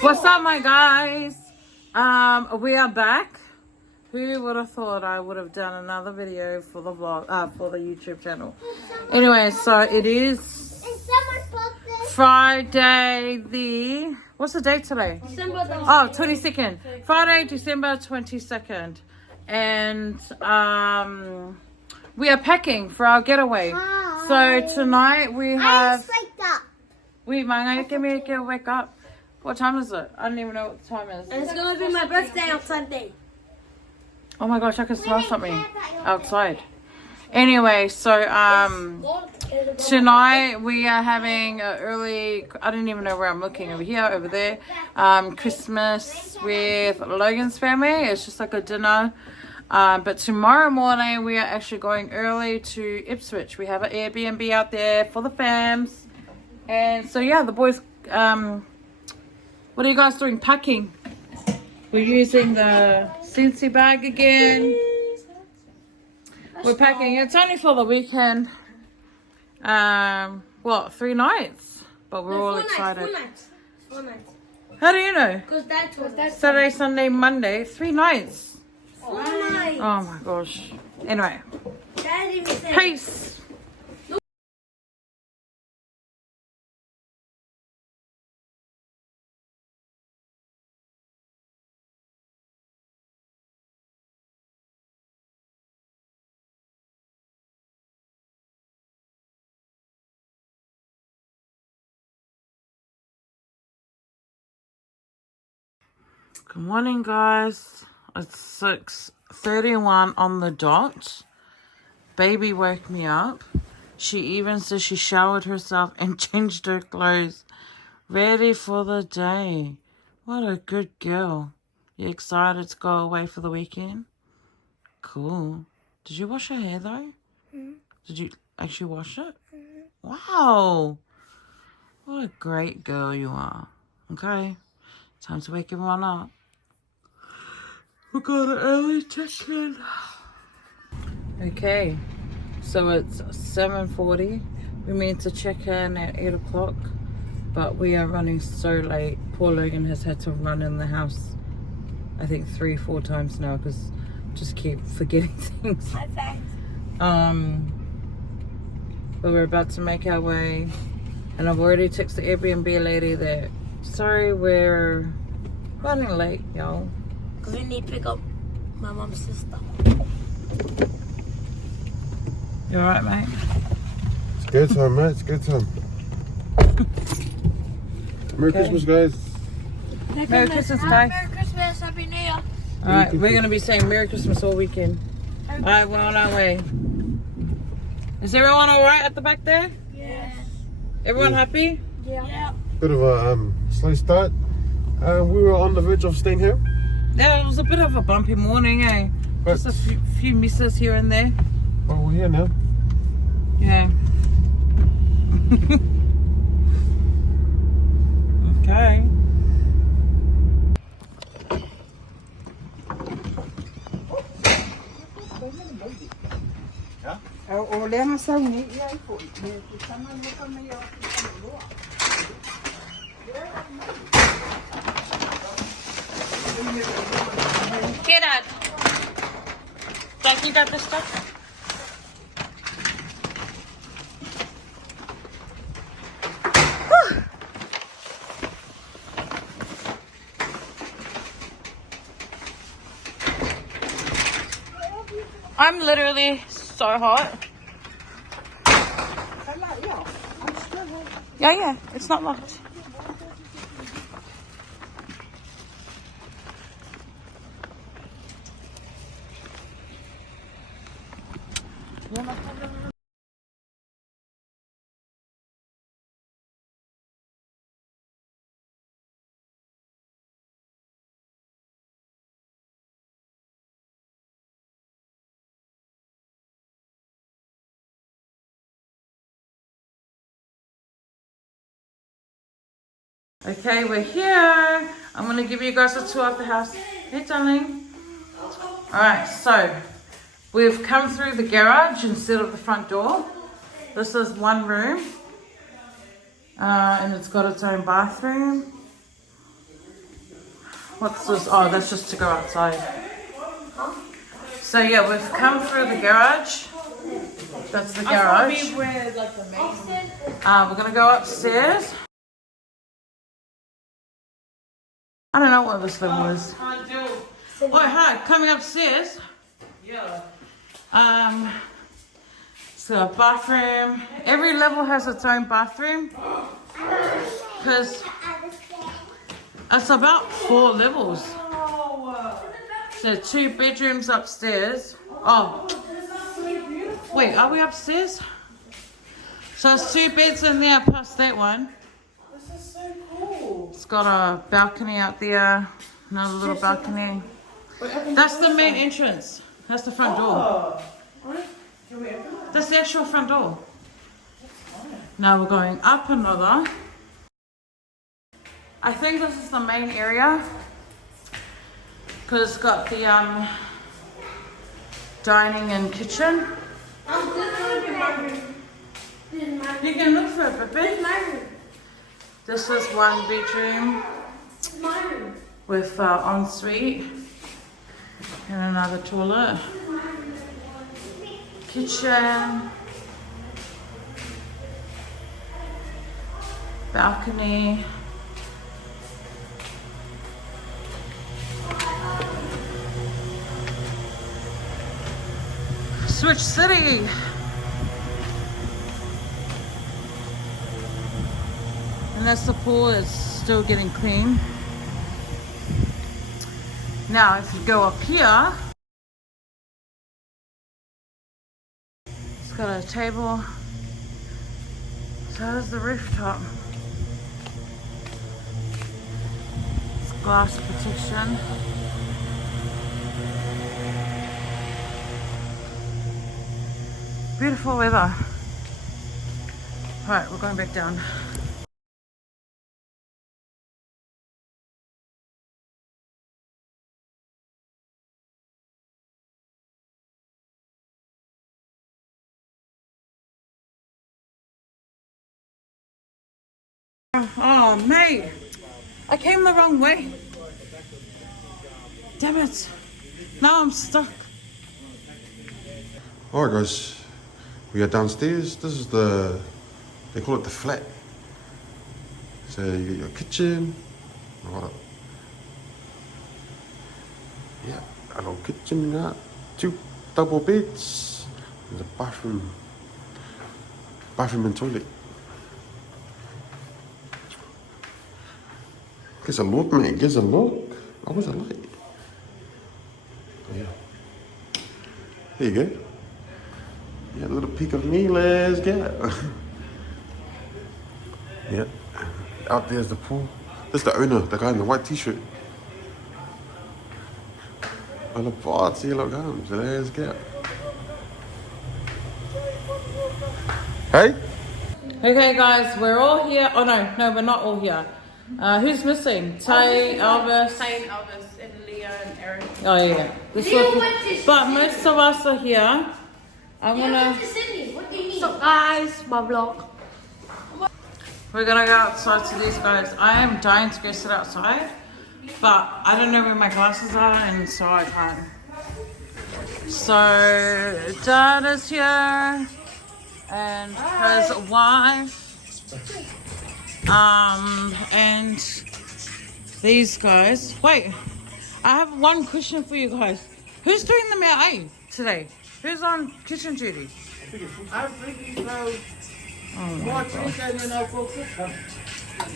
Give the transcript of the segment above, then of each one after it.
What's up, my guys? We are back. Who would have thought I would have done another video for the vlog, for the YouTube channel? Anyway, so it is Friday the, what's the date today? December 22nd. Friday, December 22nd. And we are packing for our getaway. So tonight we have... Wait, Manga, give me a wake up. What time is it? I don't even know what the time is. And it's gonna be my birthday on Sunday. Oh my gosh, I can smell something outside. Anyway, so tonight we are having an early, I don't even know where I'm looking, over here, over there, Christmas with Logan's family. It's just like a dinner. But tomorrow morning we are actually going early to Ipswich. We have an Airbnb out there for the fams. And so yeah, the boys, what are you guys doing? Packing. We're using the Cincy bag again. We're packing. It's only for the weekend. 3 nights? But we're all excited. 4 nights. How do you know? Because that's Saturday, Sunday, Monday. 3 nights. 4 nights. Oh my gosh. Anyway. Peace. Good morning, guys. It's 6:31 on the dot. Baby woke me up. She even says she showered herself and changed her clothes. Ready for the day. What a good girl. You excited to go away for the weekend? Cool. Did you wash her hair though? Mm-hmm. Did you actually wash it? Mm-hmm. Wow. What a great girl you are. Okay. Time to wake everyone up. We got an early check-in. Okay, so it's 7:40. We meant to check in at 8 o'clock, but we are running so late. Poor Logan has had to run in the house, I think 3-4 times now, because just keep forgetting things. But we're about to make our way, and I've already texted the Airbnb lady that, sorry, we're running late, y'all. Because we need to pick up my mom's sister. You alright, mate? It's good time, mate. It's good time. Merry Christmas, guys. Merry Christmas, guys. Merry Christmas. Happy New Year. Alright, we're going to be saying Merry Christmas all weekend. Alright, we're on our way. Is everyone alright at the back there? Yes. Everyone happy? Yeah. Bit of a slow start. We were on the verge of staying here. Yeah, it was a bit of a bumpy morning, eh? But Just a few misses here and there. well, we're here now. Yeah. Okay. Get out. Jack, you got this stuff? I'm literally so hot. Yeah, it's not locked. Okay, we're here. I'm going to give you guys a tour of the house. Hey, darling. Alright, so we've come through the garage instead of the front door. This is one room. And it's got its own bathroom. What's this? Oh, that's just to go outside. So yeah, we've come through the garage. That's the garage. Where like the main. We're gonna go upstairs. I don't know what this thing was. Oh, hi, coming upstairs. Yeah. So a bathroom. Every level has its own bathroom. Because it's about 4 levels. So 2 bedrooms upstairs. Oh. Wait, are we upstairs? So it's 2 beds in there plus that one. This is so cool. It's got a balcony out there. Another little balcony. That's the main entrance. That's the front door. Can we open it? That's the actual front door. Now we're going up another. I think this is the main area. Because it's got the dining and kitchen. You can look for it, baby. This is 1 bedroom with ensuite and another toilet. Kitchen. Balcony. Switch City. And that's the pool. It's still getting clean. Now if you go up here, it's got a table. So there's the rooftop. It's glass protection. Beautiful weather. Right, we're going back down. Oh, mate. I came the wrong way. Damn it. Now I'm stuck. Alright guys, we are downstairs. This is they call it the flat. So you get your kitchen. Right. Yeah, a little kitchen, 2 double beds. There's a bathroom and toilet. Gives a look, mate, gives a look. I was a light. Yeah. There you go. Yeah, a little peek of me, let's go. Yeah. Out there's the pool. This is the owner, the guy in the white t-shirt. Oh, look, party, look, so let's go. Hey? Okay guys, we're all here. Oh no, we're not all here. Who's missing? Tay, Elvis. Tay, Elvis, and Elia and Eric. Oh yeah. But most of us are here. I'm gonna. What do you mean? So guys, my vlog. We're gonna go outside to these guys. I am dying to go sit outside, but I don't know where my glasses are, and so I can't. So Dad is here, and his wife. And these guys. Wait, I have one question for you guys. Who's doing the mea today? Who's on kitchen duty? I think so. More chicken than I cook.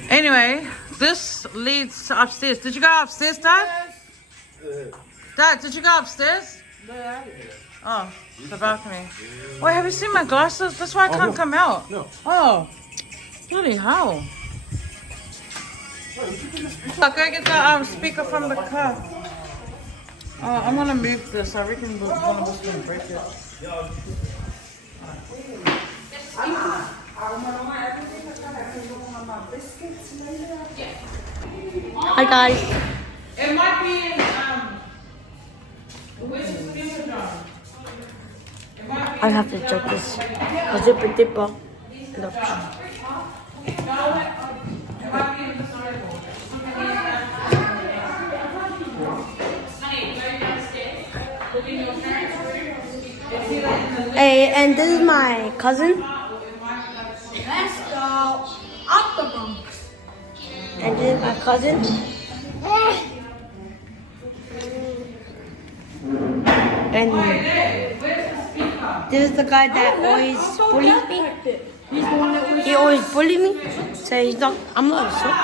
Anyway, this leads to upstairs. Did you go upstairs, Dad? Dad, did you go upstairs? Oh, the balcony. Wait, have you seen my glasses? That's why I can't come out. No. Oh, bloody hell. I'll go get the speaker from the car. I'm gonna move this. I reckon one of us is gonna break it. Hi guys. It might be in where's the speaker, John? I have to check this. A zipper dipper. Look. It might be in the sideboard. And this is my cousin. Let's go up the Bronx. And this is my cousin. And this is the guy that always bullies me. He always bullies me. So he's not. I'm not a sook.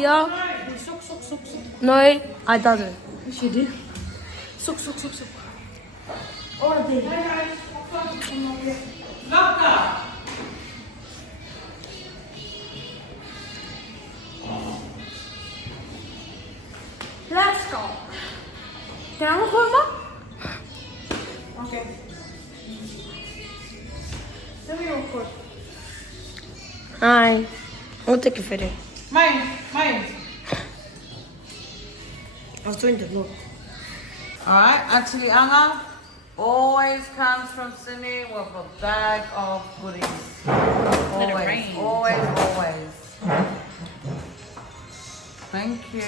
Yeah. No, I doesn't. She did. Sook. All day. Let's go. Can I record, Mom? Okay. Let me record. Hi. I'll take a photo. Mine. I was doing the vlog. Alright, Auntie Anga always comes from Sydney with a bag of goodies. Always. Thank you.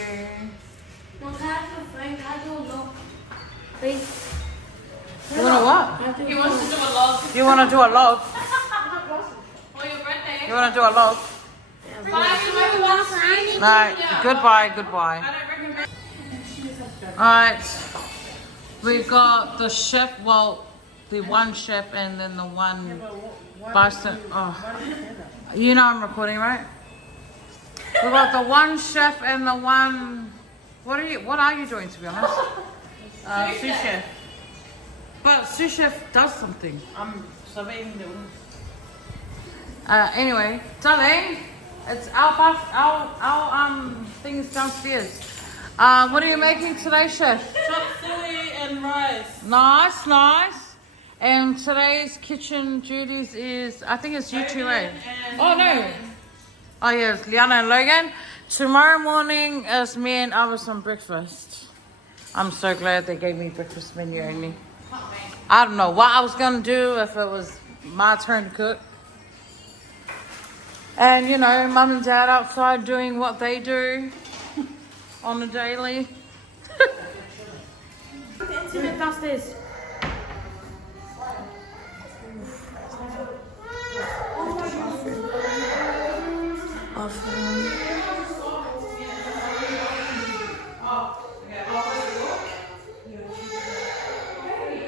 Well, can I have a friend? I don't know. Please. You wanna what? He wants to do a log You wanna do a log? for your birthday. You wanna do a log? Bye. Alright, goodbye. I don't recommend. Alright, we've got the chef, well, the one chef and then the one barista. Oh, you know I'm recording, right? We've got the one chef and the one. What are you doing, to be honest? Sous chef. But sous chef does something. I'm surveying the room. Anyway, darling, it's our things downstairs. What are you making today, chef? Chop suey and rice. Nice. And today's kitchen duties is, I think it's you two, eh? Oh no. Oh yes, Liana and Logan. Tomorrow morning is me and Avis on breakfast. I'm so glad they gave me breakfast menu only. I don't know what I was gonna do if it was my turn to cook. And you know, mum and dad outside doing what they do on a daily. Internet downstairs.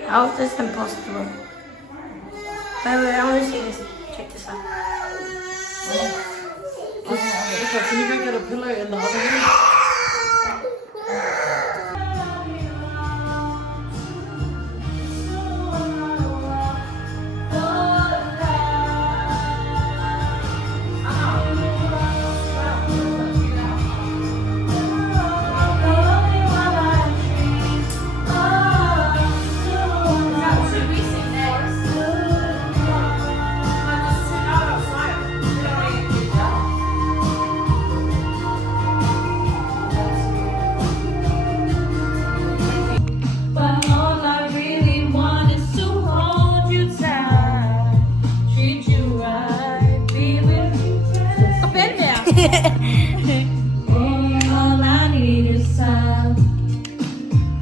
How is this impossible? Wait, I want to see this. Check this out. Can you go get a pillow in the other room? All I need is time.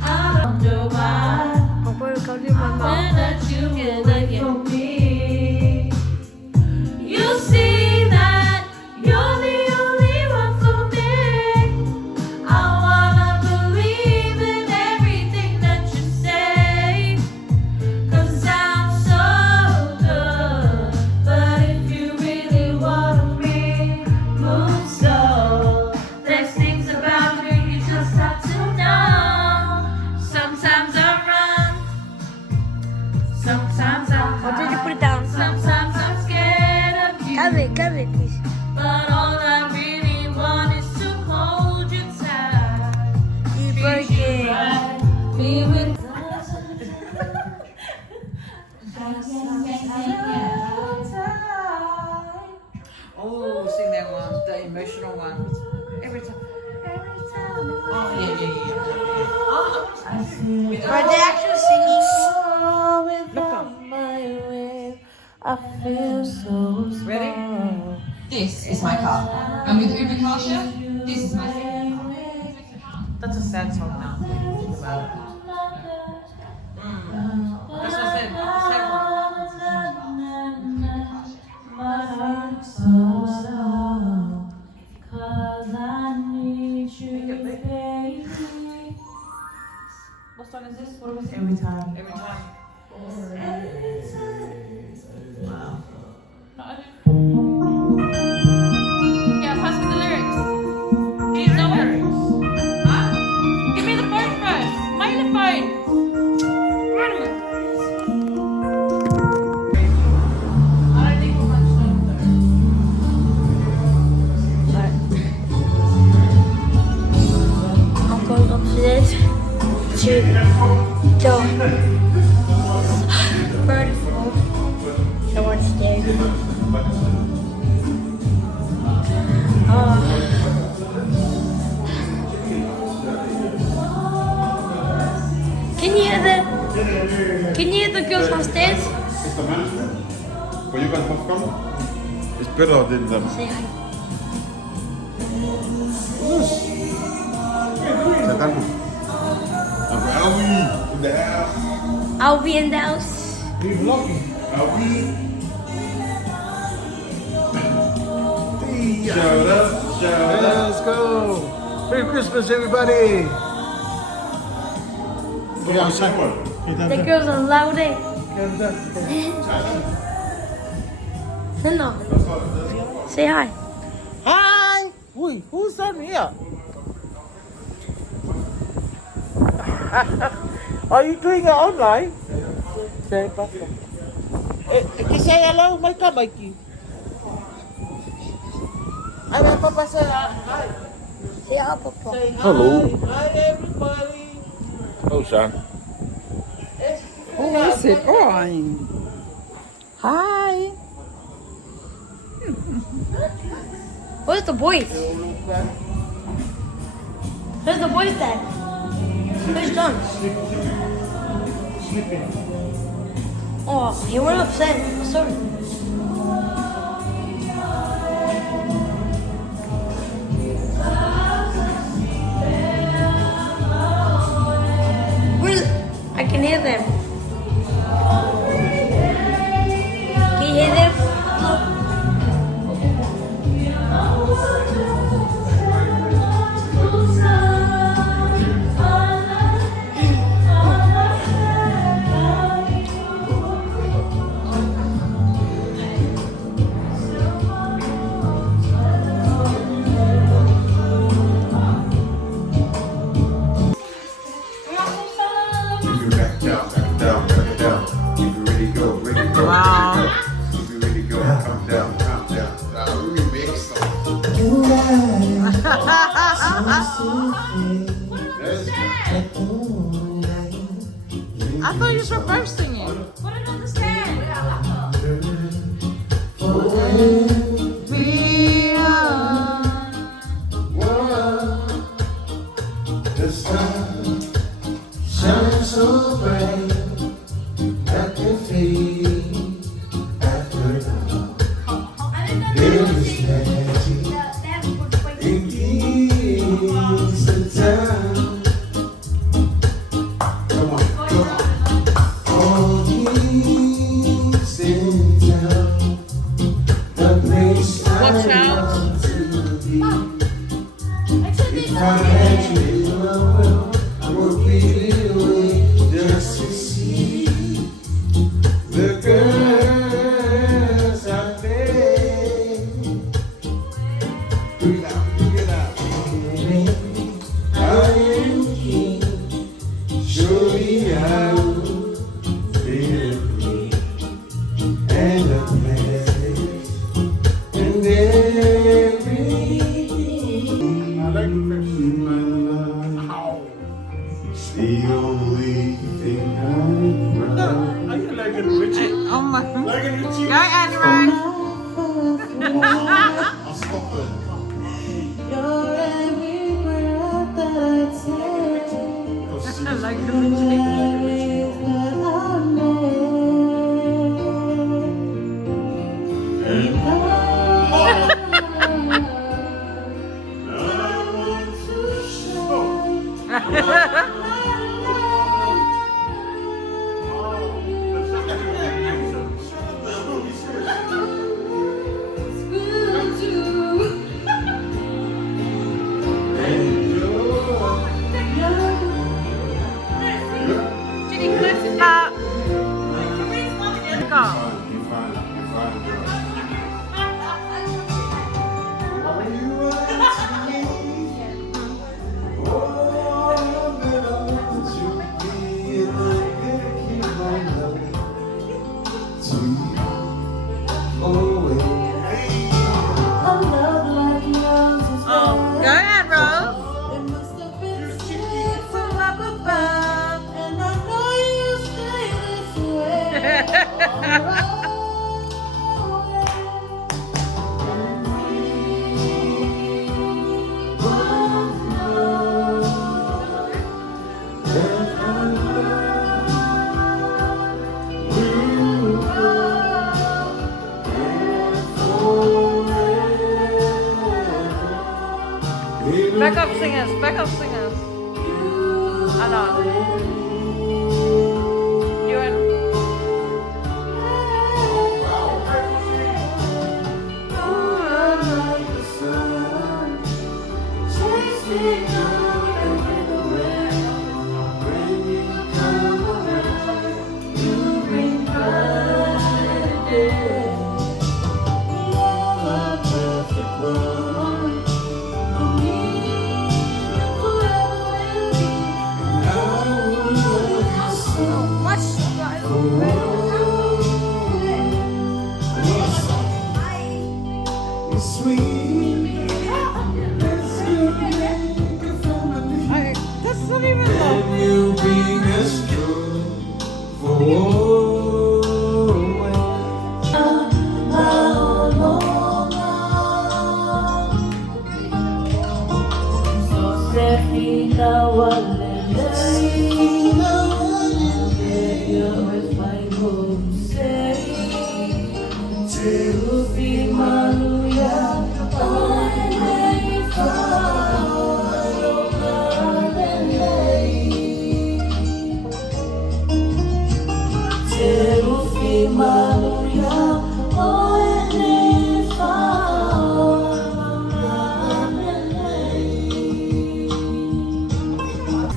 I don't know why. I'm going to go do my mom. That you will wait for me. You see that you're the only one for me. I wanna believe in everything that you say. 'Cause I'm so good. But if you really want me, move slow. There's things about me you just have to know. Sometimes I run. Sometimes I Or did you hide. put it down? Sometimes I'm scared of you. Come here, please. But all I really want is to hold you tight. You break it. Right, be with Oh, sing that one, the emotional one. Every time. Oh, yeah. Are they actually singing? I feel so small. Ready? This is my car. And with Uber car share, this is my second car. That's a sad song now. Think about it. That's what I said. to the bird floor. So what's there? Can you hear the girls downstairs? It's the management. When you guys both come, it's better than them. Say hi. In the house. I'll be in the house. Be vlogging. Shout out, shout out. Let's go. Merry Christmas, everybody. Go outside. The girls are loud. No. Say hi. Hi. Wait, who's on here? Are you doing it online? Say hello, Mikey. Hi, Papa. Say hi. Say hi, Papa. Hello. Hi, everybody. Oh, Sean. Who is it on? Hi. Where's the boys? Where's the boys then? Where's John? Sleeping. Oh, he went upset. Sorry. I can hear them. Can you hear them? Back down, back down, back down. Keep it ready, go, ready, go. Wow. Keep it ready, go. Calm down, calm down. Remix. I thought you were both singing. Put it on the stand. The sun shines so bright that can fade after all. There is magic in these the town. Come on, come on. All these in town, the place I Watch out. want to be. If I had you in my world, I would be away just to see the girls out there. Breathe out, breathe out. I am king. Show me how to feel free and the blessings and everything. I like my love. It's the only thing I love. Are you like a Richie? Oh my. Like a Richie? Go, Andrew. I'll stop it. You're every breath that I take. Like the Richie. Is what I made. I want to show. Oh, Backup singers, backup singers. I know. You and that's not even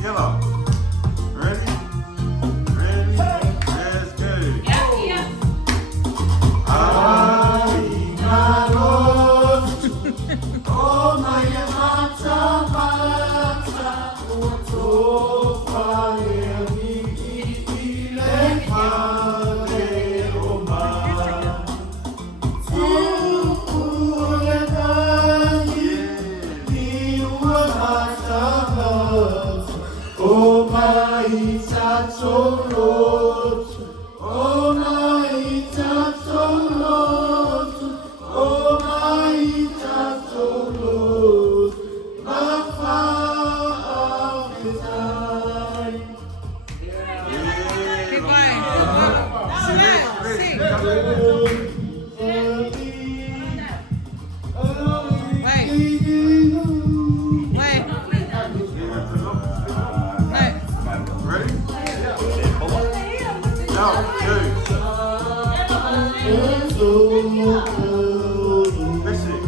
Yellow. Ready? Ready? Let's go. keep going. Sing. Wait. Wait. Wait. Ready? No, two. Listen.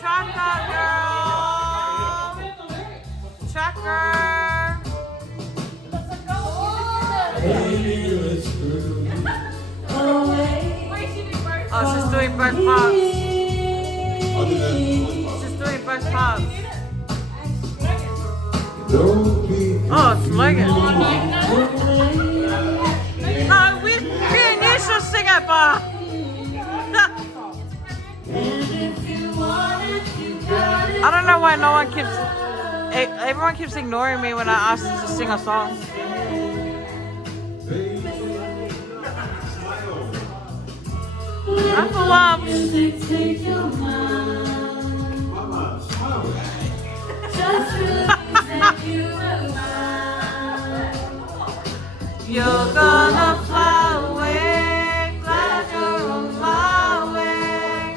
Trucker girl. Trucker. Oh, she's doing both parts. She's doing both parts. Oh, it's Logan. No, we should sing it, but I don't know why no one keeps. Everyone keeps ignoring me when I ask them to sing a song. I feel loved. You're gonna fly away, glad you're on my way.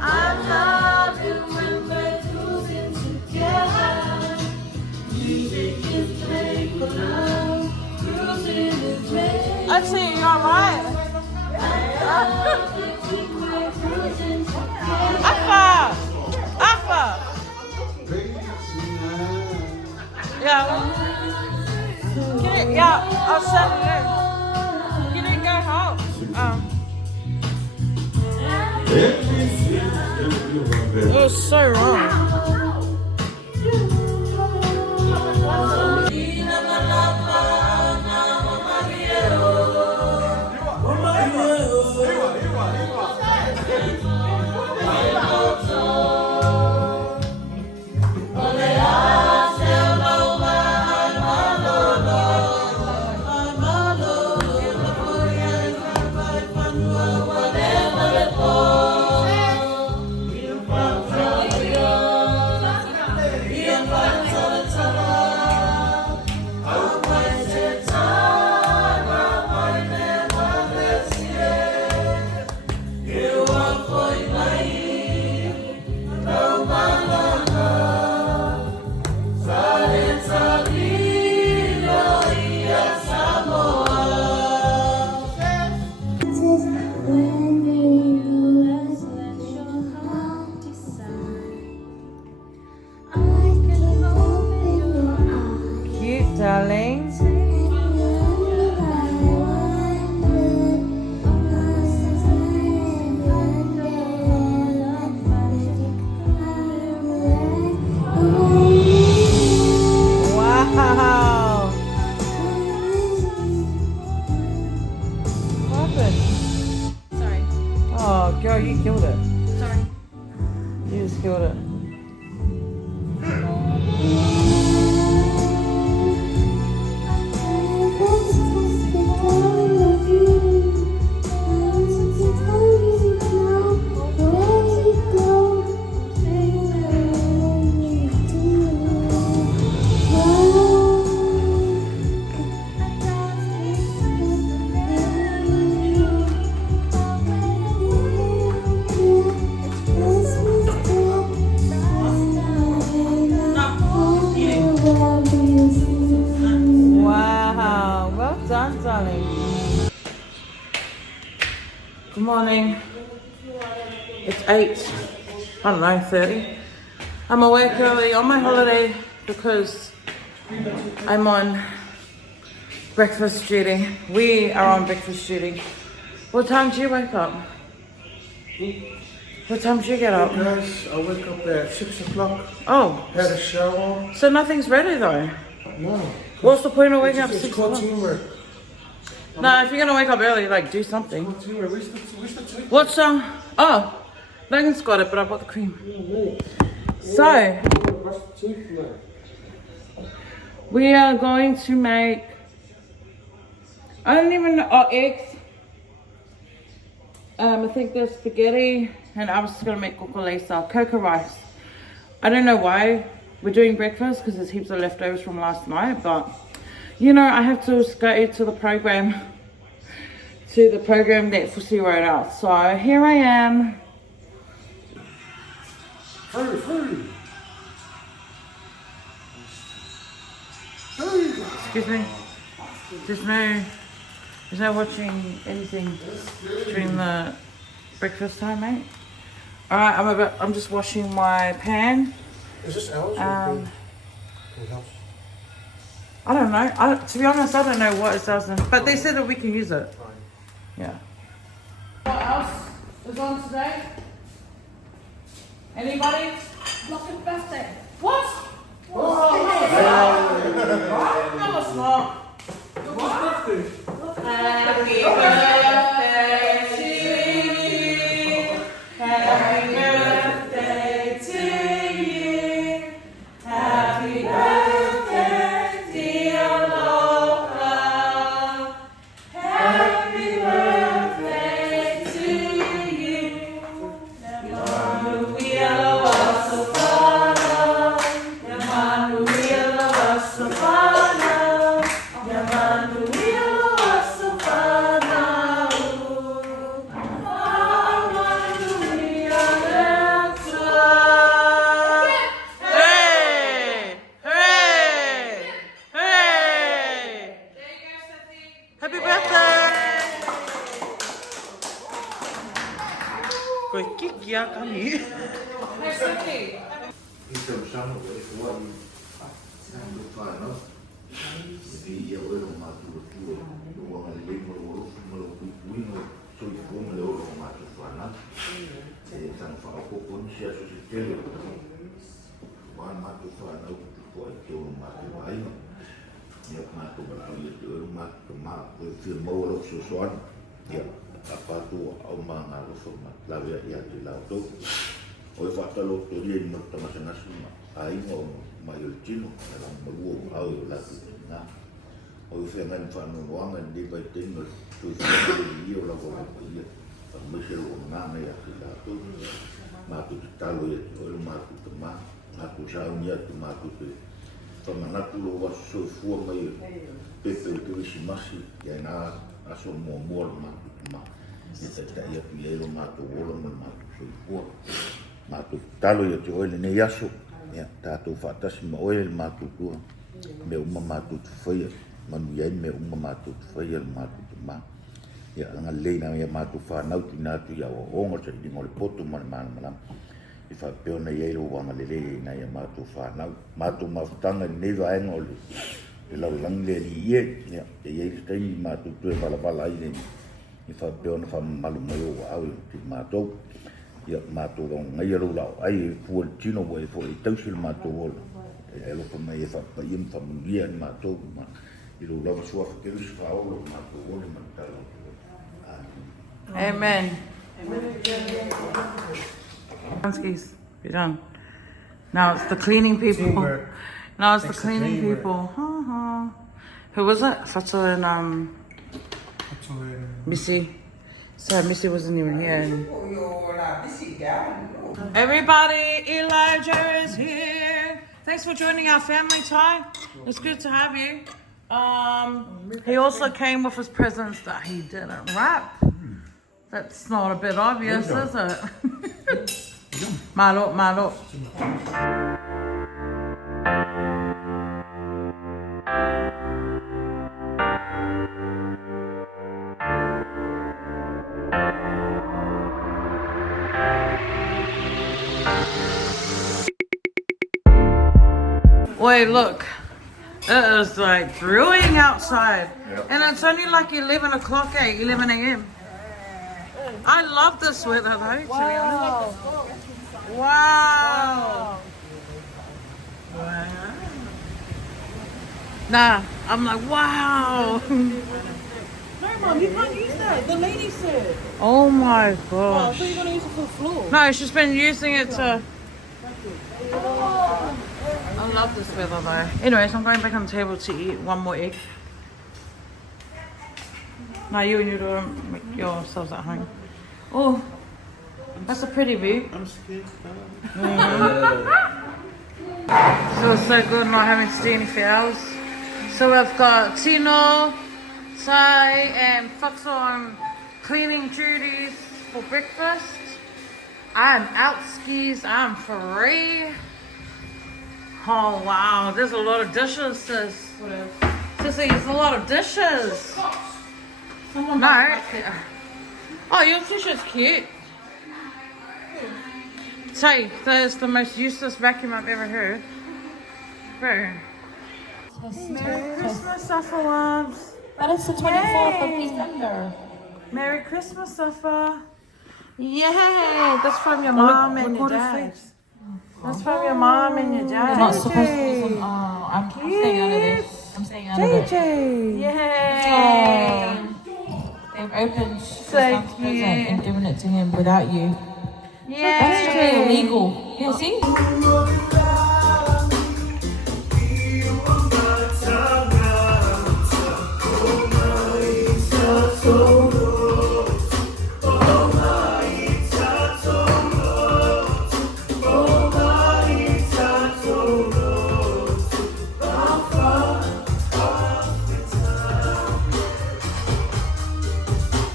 I love you when we're cruising together. Music is playing loud, cruising is playing. Actually, you're right. I love it when we're cruising together. It was so wrong. Cute, darling. Wow. What happened? Sorry. Oh, girl, you killed it. Sorry. You just killed it. Wow, well done, darling. Good morning. It's 8, I don't know, 30. I'm awake early on my holiday because I'm on breakfast duty. We are on breakfast duty. What time do you wake up? What time do you get up? Guys, I wake up at 6 o'clock. Oh, Had a shower. so nothing's ready though. No. What's the point of waking up It's 6 called o'clock? teamwork. No, if you're gonna wake up early, like do something. Teamwork. Where's the tweet? What's oh, Logan's got it, but I bought the cream. So we are going to make, I don't even know, eggs. I think there's spaghetti, and I was just gonna make cocoa rice. I don't know why we're doing breakfast because there's heaps of leftovers from last night, but you know, I have to go to the program that Fusi wrote out. So here I am. Hurry. Excuse me. There's no watching anything during the breakfast time, mate. Alright, I'm just washing my pan. Is this ours? I don't know. To be honest, I don't know what it does, but they said that we can use it. Yeah. What else is on today? Anybody? Block's birthday. What? Oh, no, it's not. Happy birthday to you. Happy birthday to you. Happy birthday, dear Lola. Happy birthday to you. Manuela was so fun. Manuela was so fun. Manuela was so fun. Hey! Hooray! Hooray! Happy birthday! Koe kiki a kani. Hey, Sophie. Oi whakalo to rie ni mata masangasu ai ngo mai o tino ala maluo au la na oi whenga ni whanu wanga ni vai tenga tu i o la wala ko ia pa mese o nga me a ki la to ma tu talo ia o le ma tu te ma tu sa unia tu ma tu te pa mana tu lo wa so fu mai pe pe tu si masi ya na aso mo mo ma tu ma ni ta ia pi e lo ma tu o ma tu so fu ma tu talo ia te oile ne yaso ya tātou whātasi ma oile ma tu tua me uma ma tu tu whaia manu iai me uma ma tu tu whaia ma tu tu ma ya anga leina ia ma tu whanau ti nā tu ia o onga sa i ngore poto ma mana manam i whapeo na iai lo wanga lele na ia ma tu whanau ma tu mawhtanga ni newa aenga ole e lau lang le li ie ya e iai staini ma tu tu e wala ai i whapeo na whamalu mai o au ti ma tou ia mato ngai ro lao ai fu tino we fo i tausil mato wol e lo fa mai fa pa im fa mundia mato ma i lo lao so fa ke fa o mato wol ma Amen. Hanskis, you're done. Now it's the cleaning people. Teamwork. Now it's the Makes the cleaning dream work. people. Who was it? Fato and Missy. So Missy wasn't even here. Everybody, Elijah is here. Thanks for joining our family, Ty. It's good to have you. He also came with his presents that he didn't wrap. That's not a bit obvious, is it? Malo, malo. Wait, look. It is like brewing outside. Yep. And it's only like 11 o'clock, 11 a.m. I love this weather though, to be honest. Wow. Wow. Nah, I'm like, wow. No, Mom, you can't use that. The lady said. Oh my Oh, I gosh. thought you were going to use it for the floor. No, she's been using it to... I love this weather though. Anyways, I'm going back on the table to eat one more egg. Now you and your daughter make yourselves at home. Oh, that's a pretty view. I'm scared. Feels so good not having to do anything else. So we've got Tino, Tai and Fato on cleaning duties for breakfast. I'm out skis, I'm free. Oh wow, there's a lot of dishes, sis. Sissy, there's a lot of dishes. No. Oh, your t-shirt's cute. Say, that is the most useless vacuum I've ever heard. Bro. Merry Christmas, Safa loves. That is the 24th of December. Merry Christmas, Safa. Yeah, that's from your mom and your dad. That's from your mom and your dad. You're not supposed to do some. I'm staying out of this. I'm staying out of it. JJ. Yay. They've opened So Sam's present and given it to him without you. That's Yay. illegal. Yeah, see?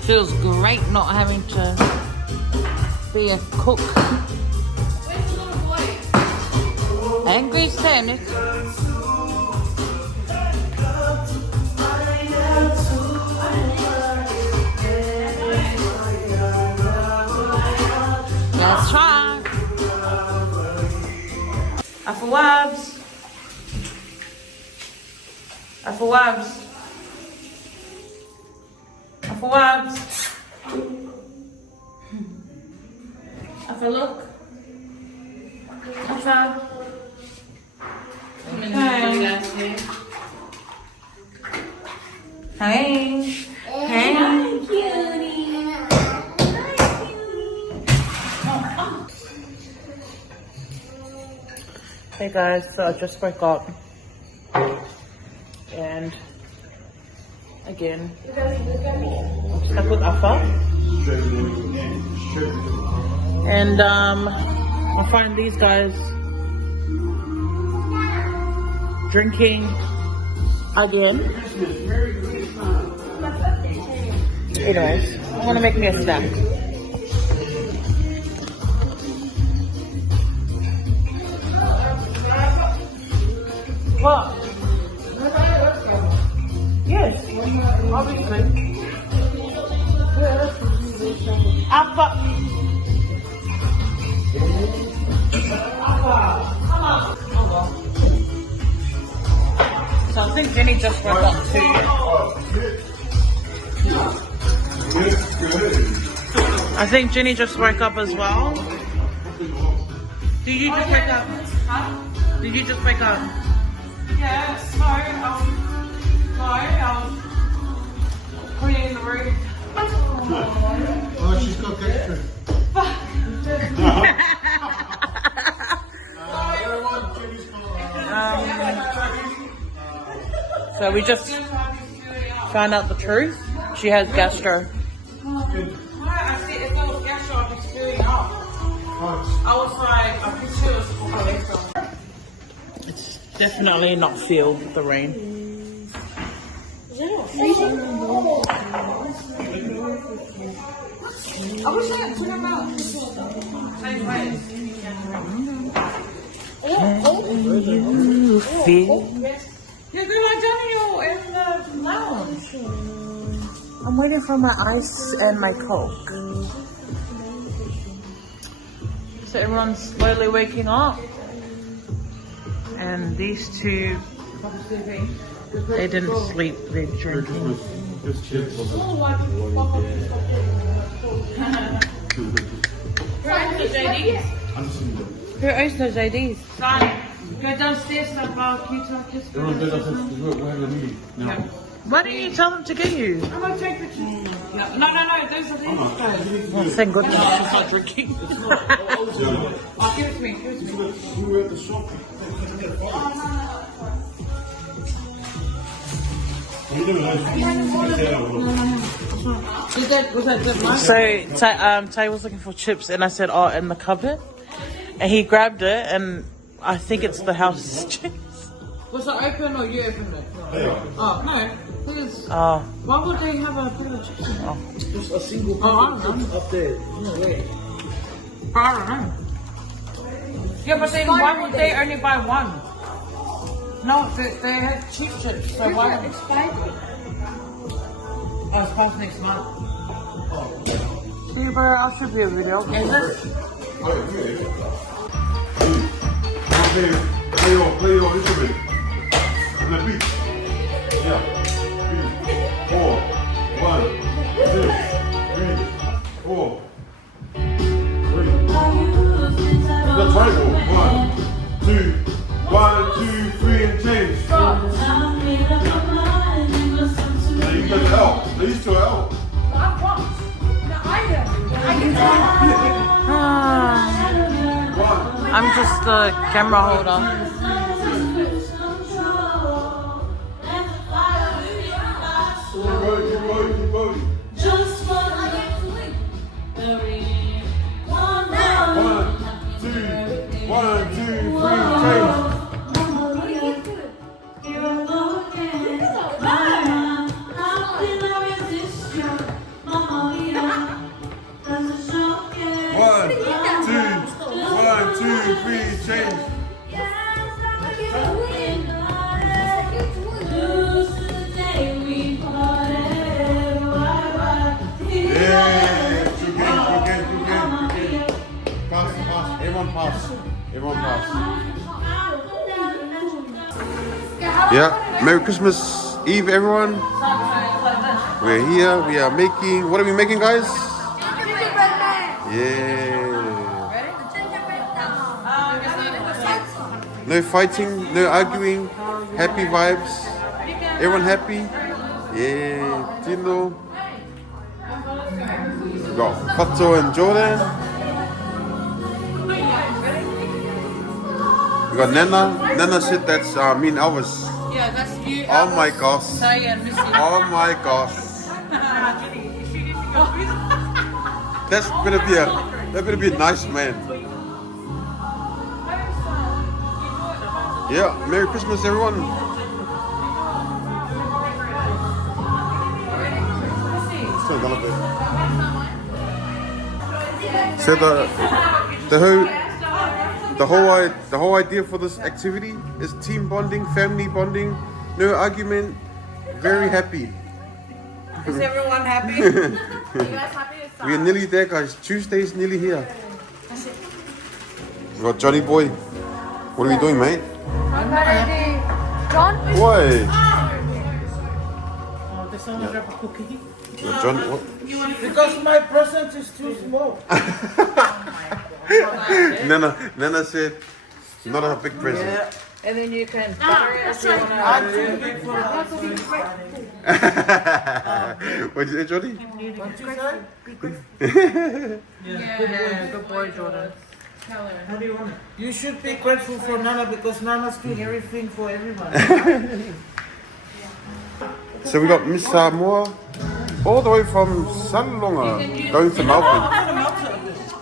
Feels great not having to be a cook. Where's the little boy? Angry Sonic. That's right. Apple wabs. Apple wabs. Apple wabs. Have a look. Have a... Hey. Hey. Hey guys, so I just woke up and again I'm stuck with Alpha and I find these guys drinking again. Anyways, I'm gonna make me a snack. What? Yes, obviously. Alpha. So I think Jenny just woke up too. I think Jenny just woke up as well. Did you just wake up? Huh? Did you just wake up? Yeah, so I was cleaning the room. Oh, she's got extra. So we just found out the truth. She has gastro. I said if I was gastro, I'd be spewing up. I was like, I could see it was cholesterol. It's definitely not feel the rain. I wish I had talking about same way. You feel? Yeah, they're like Daniel in the lounge. I'm waiting for my ice and my Coke. So everyone's slowly waking up. And these two, they didn't sleep, they're drinking. Who owns those IDs? Son, go downstairs and I'll keep talking. Why didn't you tell them to get you? I'm going to take pictures. Yeah. No, those are these guys. Well, thank goodness she's not drinking. Oh, give it to me, give it to me. You were at the shop. So Tay was looking for chips and I said, oh, in the cupboard. And he grabbed it and I think it's the house chips. Was it open or you opened it? Oh, no. Please. Oh. Why would they have a bit of chips in there? Just a single Oh, I don't know. up there. No way. I don't know. Yeah, but then why would they only buy one? No, they had cheap chips, so why? It's Oh, it's past next month. See, bro, I'll show you a video. Is it? Play your instrument. On the beat. Yeah. 3, 4. 1, 2, 3, 4. 3. The triangle. 1, 2. 1, 2, 3, and change. Now you got the L. These two L. I'm just the camera holder. Keep going. Just for the rain. 1, 2, 1, 2, 3, change. You're looking. Mama, how can I resist you? Mama, does it show you? 1, 2, 1, 2, 3, change. Everyone pass. Yeah, Merry Christmas Eve, everyone. We're here. We are making. What are we making, guys? Yeah. No fighting, no arguing. Happy vibes. Everyone happy? Yeah, Tino. We got Pato and Jordan. We got Nana. Nana said that's me and Elvis. Yeah, that's you. Oh my gosh. Say and Missy. Oh my gosh. That's gonna be a nice man. Yeah, Merry Christmas everyone. So the whole idea for this activity is team bonding, family bonding, no argument, very happy. Is everyone happy? We are nearly there, guys. Tuesday's nearly here. We got Johnny Boy. What are we doing, mate? John? Why? Oh, there's someone drop a cookie. John, what? Because my present is too small. Nana said, not a big present. Yeah. And then you can butter it if you want I'm too big for that. What did you say, Johnny? What you say? Yeah, good boy, Jordan. How do you want it? You should be grateful for Nana because Nana's doing everything for everyone. So we got Miss Samoa all the way from Sanlonga going to Melbourne.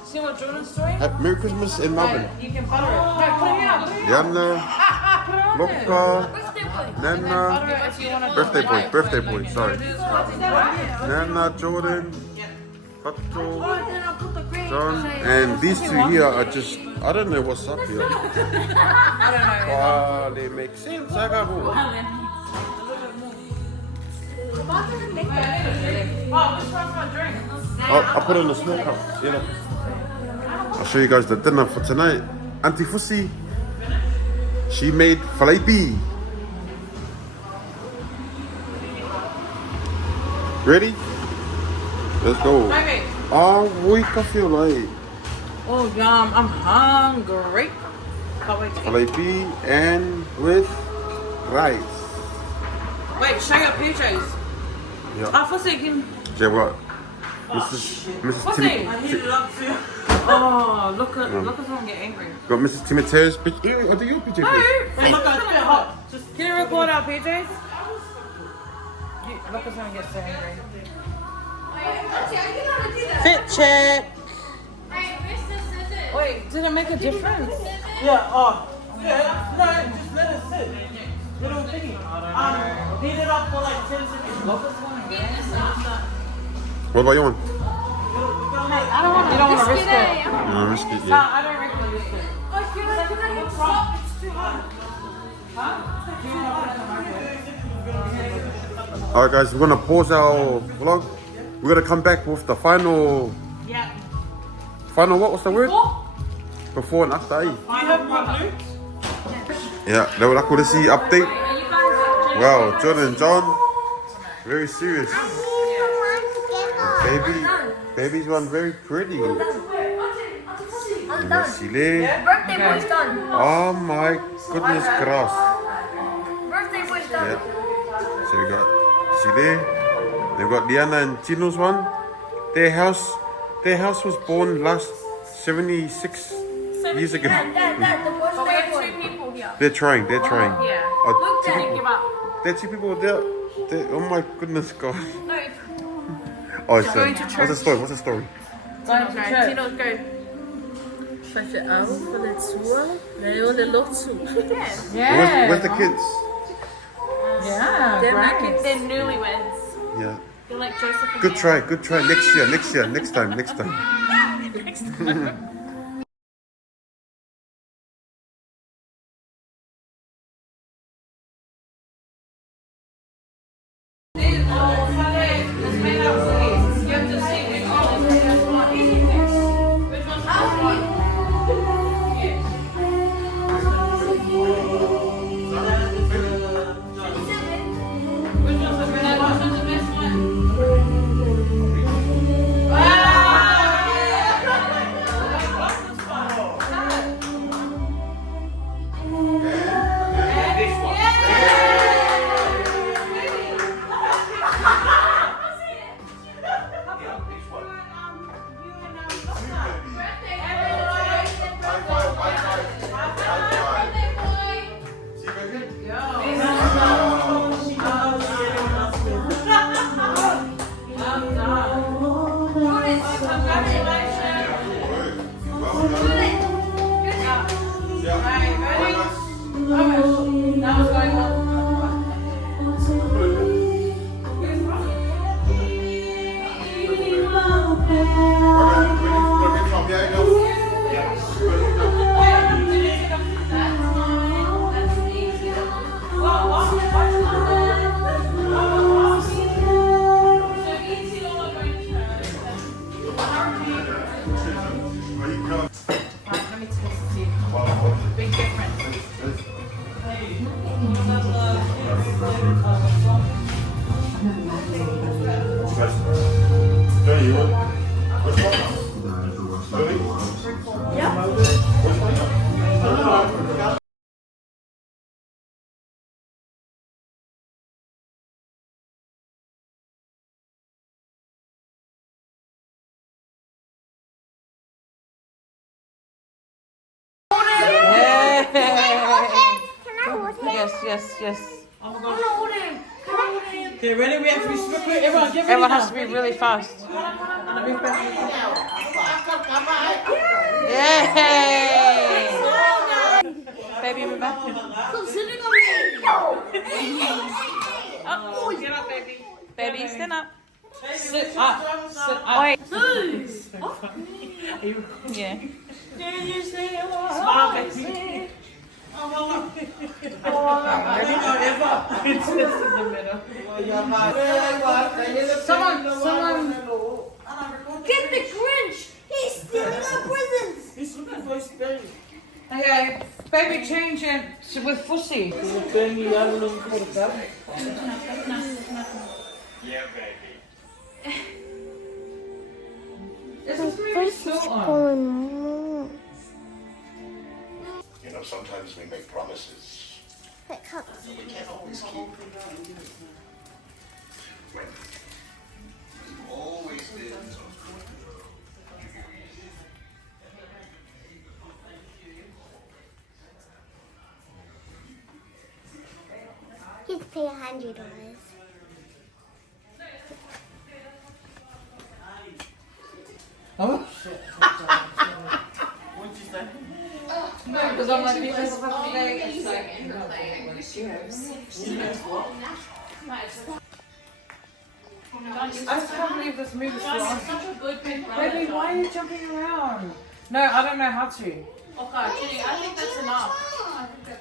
See what Jordan's doing? Merry Christmas in Melbourne. You can butter it. No, put it here. Put it here. Yana, Loka, Nana, birthday boy, sorry. Nana, Jordan, Pato, John, and these two here are just, I don't know what's up here. I don't know. Wow, they make sense, I got Oh, this one's my drink. I'll put it in the small cup. Yeah. I'll show you guys the dinner for tonight. Auntie Fussy, she made falapi. Ready? Let's go. Baby. Oh, wake up your light. Oh, yum. I'm hungry. Can't wait to eat. Falapi and with rice. Wait, show your PJs. Yeah. Oh, Fussy, can... Yeah, what? Mrs. Fussy. Timmy. Oh, look at someone get angry. Got Mrs. Timoteo's picture. What do you picture? No, it's bit hot. Just, can you record our PJs? Look at someone get so angry. Fit check. Wait, did it make a difference? Yeah, yeah, no, just let it sit. Little thingy. Beat it up for like 10 seconds. What about you one? I don't want to. You don't want to risk it. No, risk it, No, yeah. I don't reckon risk it. It's too hot. Alright guys, we're gonna pause our vlog. We're gonna come back with the final. Yeah. Final what? What's the word? Before and after. You have more loops? Yeah, level accuracy update. Wow, Jordan and John, very serious. Baby's one very pretty. Sile. Birthday boy's done. Oh my goodness grass. Birthday boy's done. Yeah. So we got Sile. They've got Liana and Chino's one. Their house was born last 76 years ago. Dad, the boy's But we have two people here. They're trying. Yeah. Oh, Look, two Dad, people. give up. There are two people there. Oh my goodness God. No, Oh, it's Going to what's the church. story? What's the story? Going to church. Tino, go. Schrijf je aan van het zoen. Nee, joh, de lucht zoen. Yeah. Where's the kids? Yeah. They're great. making They're newlyweds. Yeah. They're like Joseph and Good try. Next time. Big difference. Johnny, you want which one? Yes. Okay, ready? We have to be super quick. Everyone, get ready. Everyone has to be really fast. Yay! Baby, move back. Stop sitting on me. Oh, get up, baby. Baby, stand up. Sit up. Sit up. Wait. Who's? Yeah. Can you say Smile, baby. It's just in the middle. Someone. Get the Grinch. He's stealing our presents. He's looking for his baby. Okay, baby, change it with Fussy. The baby, I'm looking for the baby. Yeah, baby. This is really so on. You know, sometimes we make promises we can't always keep. When we always did. He's pay $100. Oh? What'd you say? No, because I'm like, because of today, it's like, I just can't believe this movie is on. Baby, why are you jumping around? No, I don't know how to. Okay, Jenny, I think that's enough.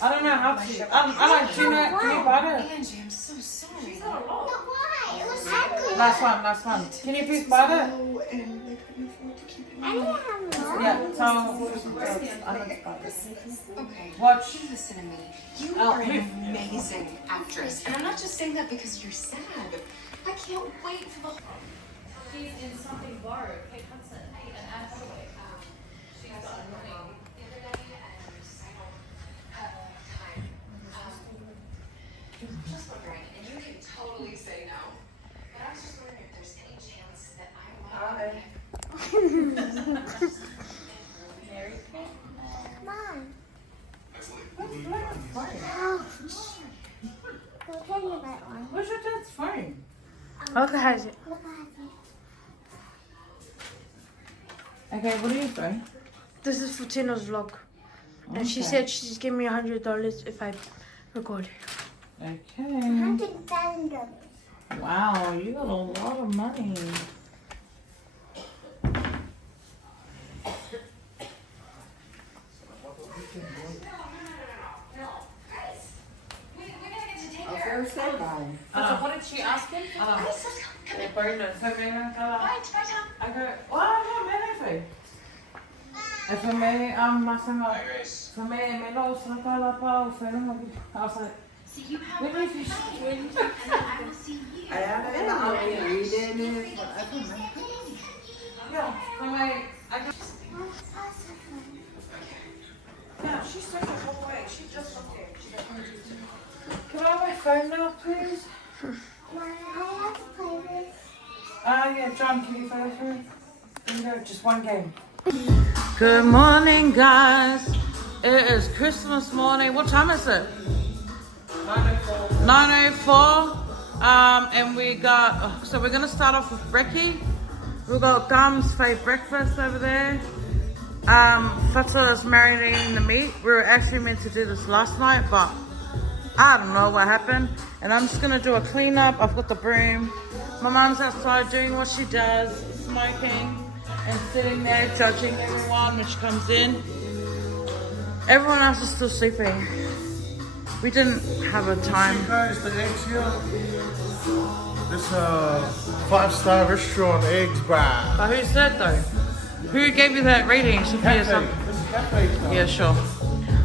I don't know how to. I don't, do you know, can you buy it? Angie, I'm so sorry. Last one. Can you please buy it? I didn't have more. Yeah, tell Okay. Watch. Listen to me. You are an amazing actress. And I'm not just saying that because you're sad. I can't wait for the... She's in something borrowed. Kate Hudson and Anne Hathaway. She's got a ring. Just wondering, and you can totally say no, but I was just wondering if there's any chance that I might... Mom. We'll tell you about one. Where's your dad's phone? Look at it. Okay, what are you doing? This is for Tina's vlog. And she said she's giving me $100 if I record. Okay. $100,000. Wow, you got a lot of money. What did she ask him? Bonus. I go, for me, masama. For me, Melo, Sakala Pao, Fenoma. I was like, See, you have what my if you phone, and I will see you. yeah, for me, I go. Yeah, she's such a whole way. She just okay. Can I have my phone now, please? Yeah, John, can you follow through? No, just one game. Good morning, guys. It is Christmas morning. What time is it? 9:04. And we got, so we're gonna start off with brekkie. We've got Gum's fave breakfast over there. Fata is marinating the meat. We were actually meant to do this last night, but I don't know what happened. And I'm just gonna do a clean up. I've got the broom. My mom's outside doing what she does, smoking and sitting there judging everyone when she comes in. Everyone else is still sleeping. We didn't have a time. Guys, the eggs here. This 5-star restaurant eggs bar. But who said though? Who gave you that rating? Should be Cafe. something. This is cafe stuff. Yeah, sure.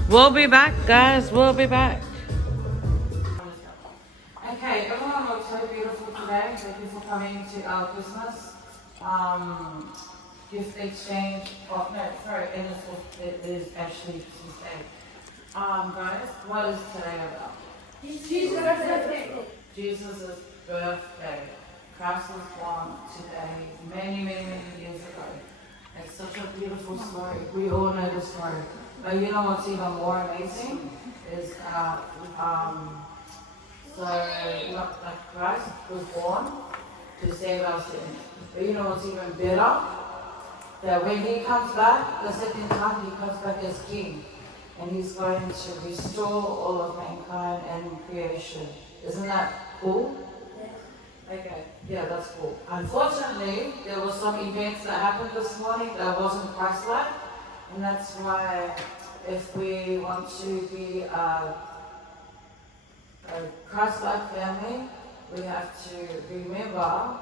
We'll be back, guys. We'll be back. Okay, everyone looks so beautiful today. Thank you for coming to our Christmas gift exchange. Oh, no, sorry, it is actually Christmas Day. Guys, what is today about? Jesus' birthday. Jesus' birthday. Christ was born today, many, many, many years ago. It's such a beautiful story. We all know the story. But you know what's even more amazing is Christ was born to save our sins. But you know what's even better? That when he comes back, the second time he comes back as king. And he's going to restore all of mankind and creation. Isn't that cool? Okay, yeah, that's cool. Unfortunately, there were some events that happened this morning that wasn't Christ-like. And that's why if we want to be a Christ-like family, we have to remember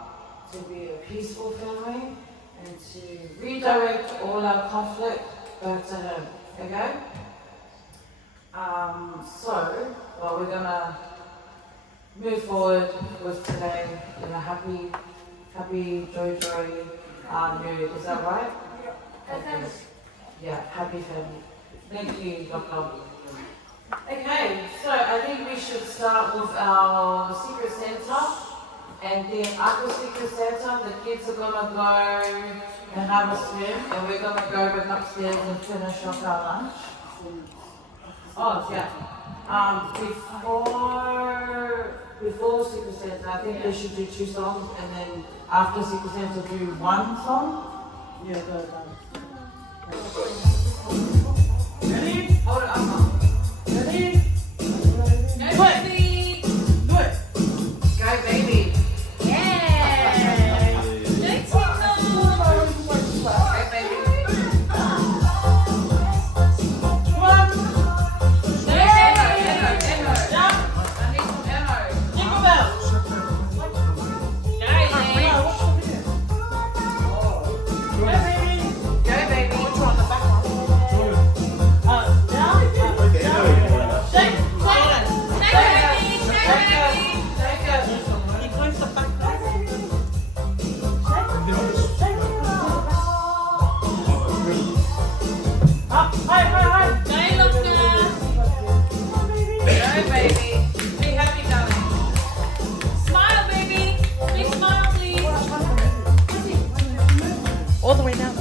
to be a peaceful family and to redirect all our conflict back to Him. Okay? Well, we're gonna move forward with today in a happy, joy mood. Is that right? Okay. Yeah, happy family. Thank you, Dr. Okay, so I think we should start with our Secret Santa. And then after Secret Santa, the kids are gonna go and have a swim. And we're gonna go back upstairs and finish off our lunch. Oh, yeah. Before Secret Santa, I think they should do 2 songs. And then after Secret Santa, do 1 song. Yeah, go. Ready? Hold it up. Ready? Go, baby. Do it. Go, baby. Yeah. Let's go. Go, baby. Come on. Jump. I need some ammo. Jingle bells. Go, baby. Which one? The back one? All the way down.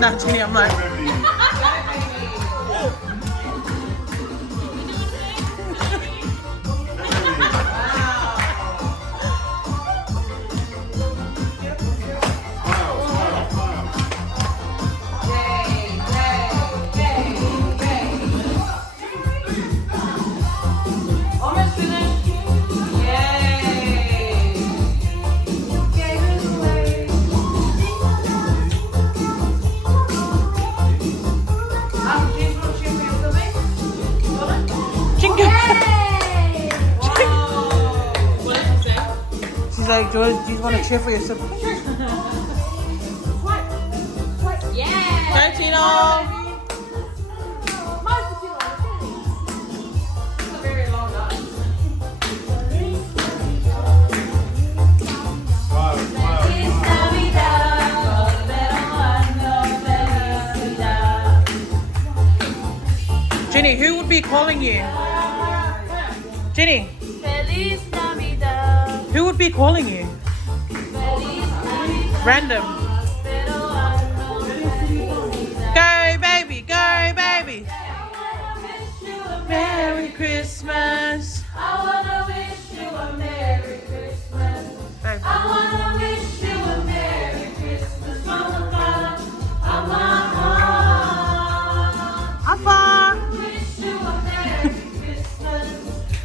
Not me, I'm like. Jordan, do you want to cheer for your sibling? Yeah. Go, Tino! Jenny, who would be calling you? Jenny, Feliz Navidad. who would be calling you? Random. Go, baby, go, baby. Merry Christmas. I wanna wish you a Merry Christmas. Baby. I wanna wish you a Merry Christmas from the bottom of my heart. Apa? Wish you a Merry Christmas.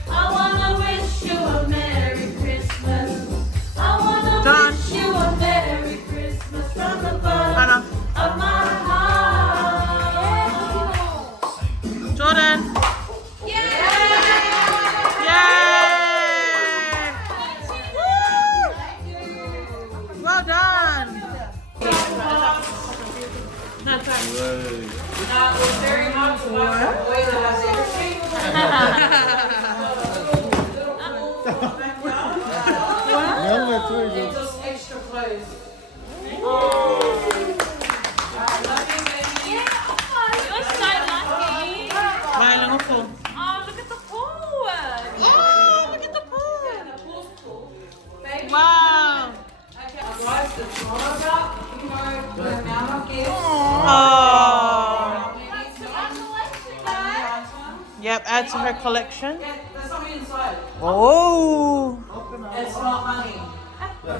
I wanna wish you a Merry Christmas. I wanna Done. wish you a Merry Christmas from the bottom Anna. of my heart. Jordan. Yeah! Yay! Woo! Well done. Extra clothes. You're so lucky. Bye, little fool. Oh, look at the pool. Oh, look at the pool. Wow. Guys, the trauma's up. You know, the amount of gifts. Oh. Guys. Yep, add to her collection. Yeah, there's something inside. Oh. It's not money. Oh my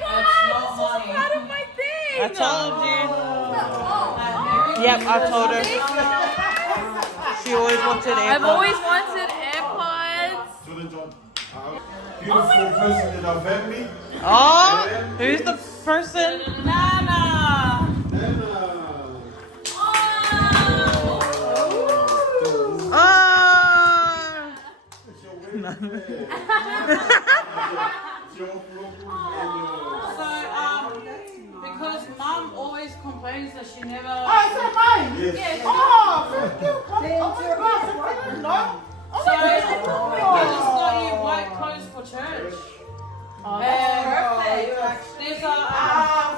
god, It's this not is money. part of my thing. I told you. Yep, I told her. She always wanted I've AirPods. always wanted AirPods. Beautiful person in our family. Oh, who's the person? Nana. So, because mum always complains that she never. Oh, is that mine? Yes. Oh, thank you. Oh my gosh, I didn't know. So, we just got you white clothes for church. Oh, that's perfect. There's a.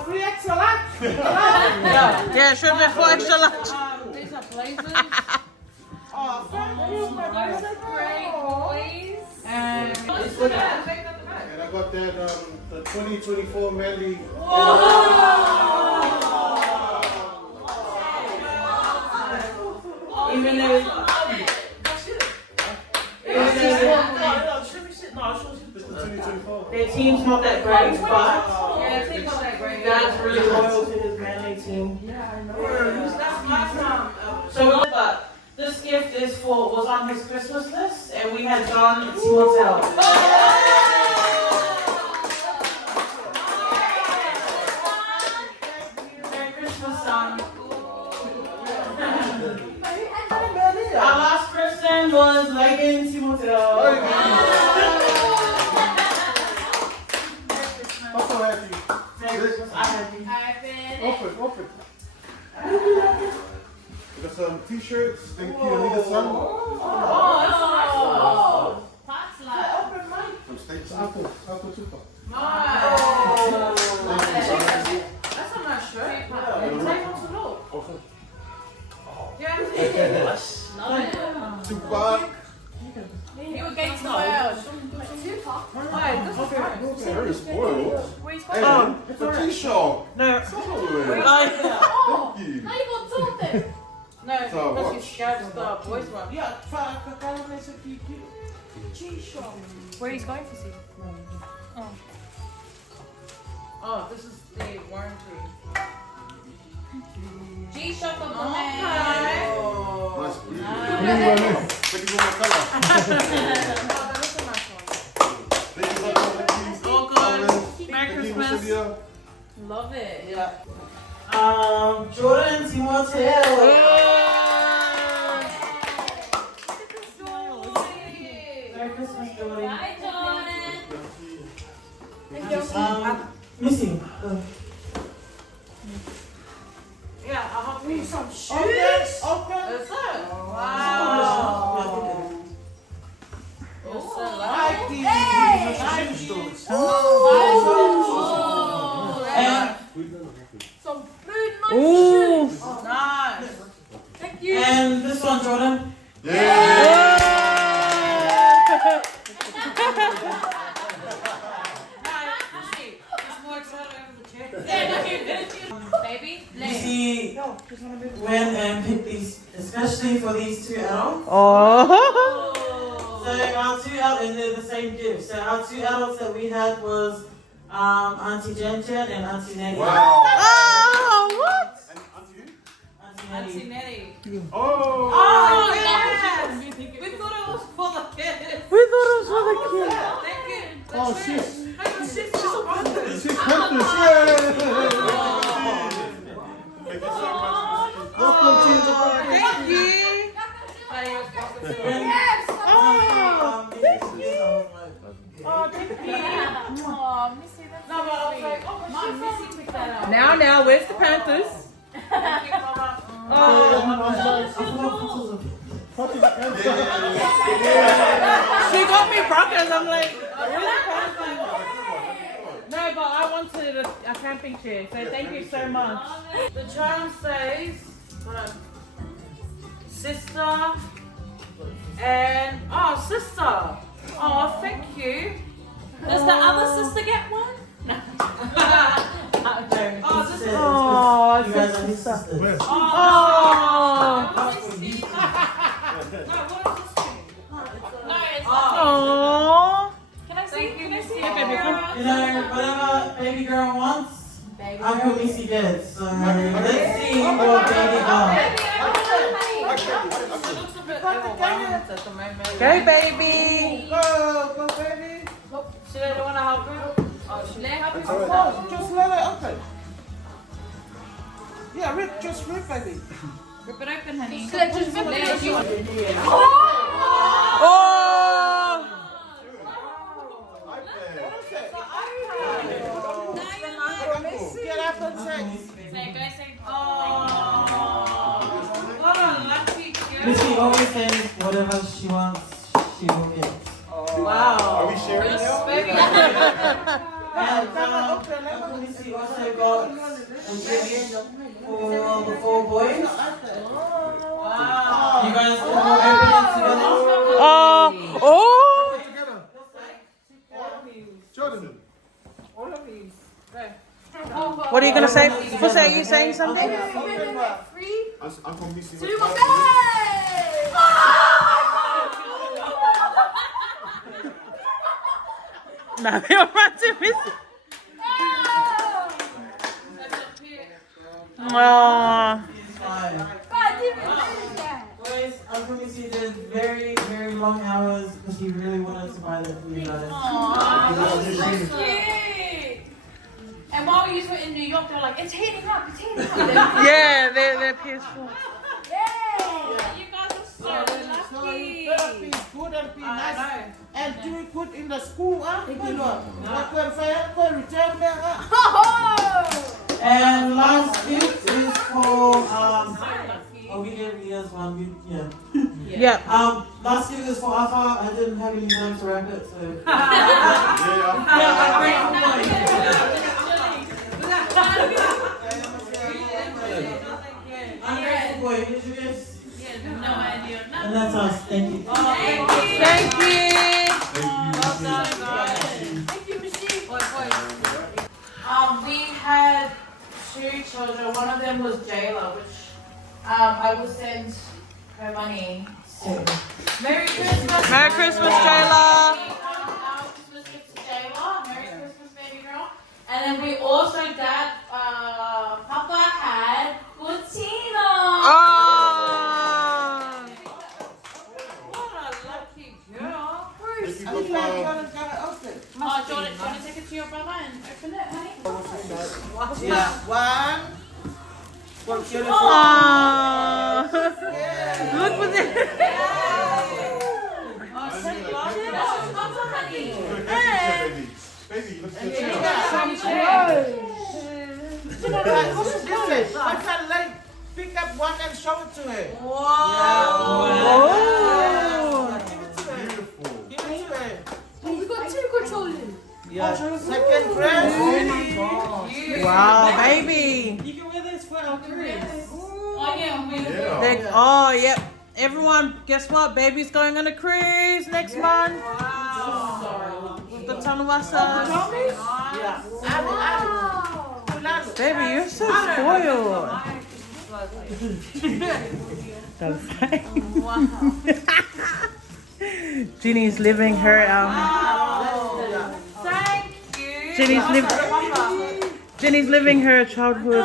Free extra lunch. Yeah, should be for extra lunch. These are blazers. Oh, thank you. Those are great, boys. And And I got that the 2024 Melly. even though. It's the 2024. Their team's not that great, but Yeah, it's not that great. Dad's really loyal to his manly team. That's my time. So, but this gift was on his Christmas list, and we had John at Tuautu. Merry Christmas, son. Our last person was Megan Timoteo. I'm so happy. Merry Christmas, I'm happy. Open. We got some t-shirts. Thank you, Anita son. Some steaks. Apple super. That's a nice shirt. Take one to look. Tupac. You against the world. Very spoiled. Where's Hey, it's a t-shirt. No. Thank you. Now you got two of them. No, So because what? you shared the boys one. Yeah, try to say G-Show. Where he's going to see? Oh, this is the warranty. G-Shock of the Okay. man. Nice. Thank you for my color. Oh, that is a nice one. Thank you for my color. All good. Merry Merry Christmas. Christmas. Love it. Yeah. Jordan Timoteo. Merry Christmas, Jordan. Bye, Jordan. Missy. Yeah, I'll help you. Some shoes. Open. That's it. Wow. And Some food, my Ooh. Nice. Thank you. and this one, Jordan. Baby, Missy went and picked these, especially for these two adults. Oh. So our two adults, and they're the same gift. So our two adults that we had was Auntie Jen Jen and Auntie Nettie. Wow. Oh, what? And Auntie you? Auntie Nettie. Oh. Oh, yes. We thought it was for the kids. We thought it was for the kids. Thank you. Oh, sis. She's so hungry. Sis Panthers. Yeah. Thank you so much. Welcome to the Thank you. Yes. Oh, thank you. Oh, Missy, that's No, but I was like, oh, Mom, Missy picked that out. Now, where's the Panthers? Thank you, Mama. She got me Broncos. I'm like, where's the Panthers? No, but I wanted a camping chair, so thank you so much. The charm says, sister and, oh, sister. Oh, thank you. Does the other sister get one? Oh, this is. Oh, You guys are his sisters. Oh. No, what is this thing? No, it's Oh. Can I see? Can I see? You know, whatever baby girl wants, Uncle Missy gets. So let's see what baby girl. It looks a bit overwhelmed at the moment. Go, baby. Go, baby. Should I want to help you? Oh, should I help you? Oh, just let it open. Yeah, rip, just rip, baby. Rip it open, honey. Oh. Get up and say. What a lucky girl. Missy always says whatever she wants, she will get. Wow. Are we sharing now? Baby. And Uncle Missy also got a gift for the 4 boys. Wow. You guys can all open it together. Oh. Oh. Jordan. What are you gonna say? Fussy, are you saying something? Uncle Missy. Two more days. No, you're right to miss it. Oh. Boys, Uncle Missy did very, very long hours because he really wanted to buy that for you guys. Cute. And while we were in New York, they were like, it's heating up, it's heating up. Yeah, they're peaceful. Yeah. You guys are so lucky. Be good and be nice. And do it good in the school, huh? Return back. And last gift is for we gave Leah's one. Yeah. Last gift is for Alpha. I didn't have any time to wrap it, so. Ungrateful boy. Here's your gifts. No idea. And that's us. Thank you. Thank you. Thank you, Michelle. We had 2 children. One of them was Jayla, which I will send her money soon. Merry Christmas. Merry Christmas, Jayla. Our Christmas gift to Jayla. Merry Christmas, baby girl. And then we also, Papa had Cortina. Oh. What a lucky girl. Oh, Jordan, do you want to take it to your brother and open it, honey? Yeah. One. Oh. Look for this. Oh, send love. Papa, honey. Baby, look at And your she chair. got some clothes. Listen, my son like pick up one and show it to her. Wow. Yeah. Give it to her. Beautiful. Give it to her. We got 2 controllers. Yeah. Second dress. Wow, baby. You can wear this for our cruise. Oh, yeah. Yeah. Oh, yep. Everyone, guess what? Baby's going on a cruise next month. Wow. With the Tanuvasa. Yeah. Baby, you're so spoiled. Ginny's living her Ginny's living her childhood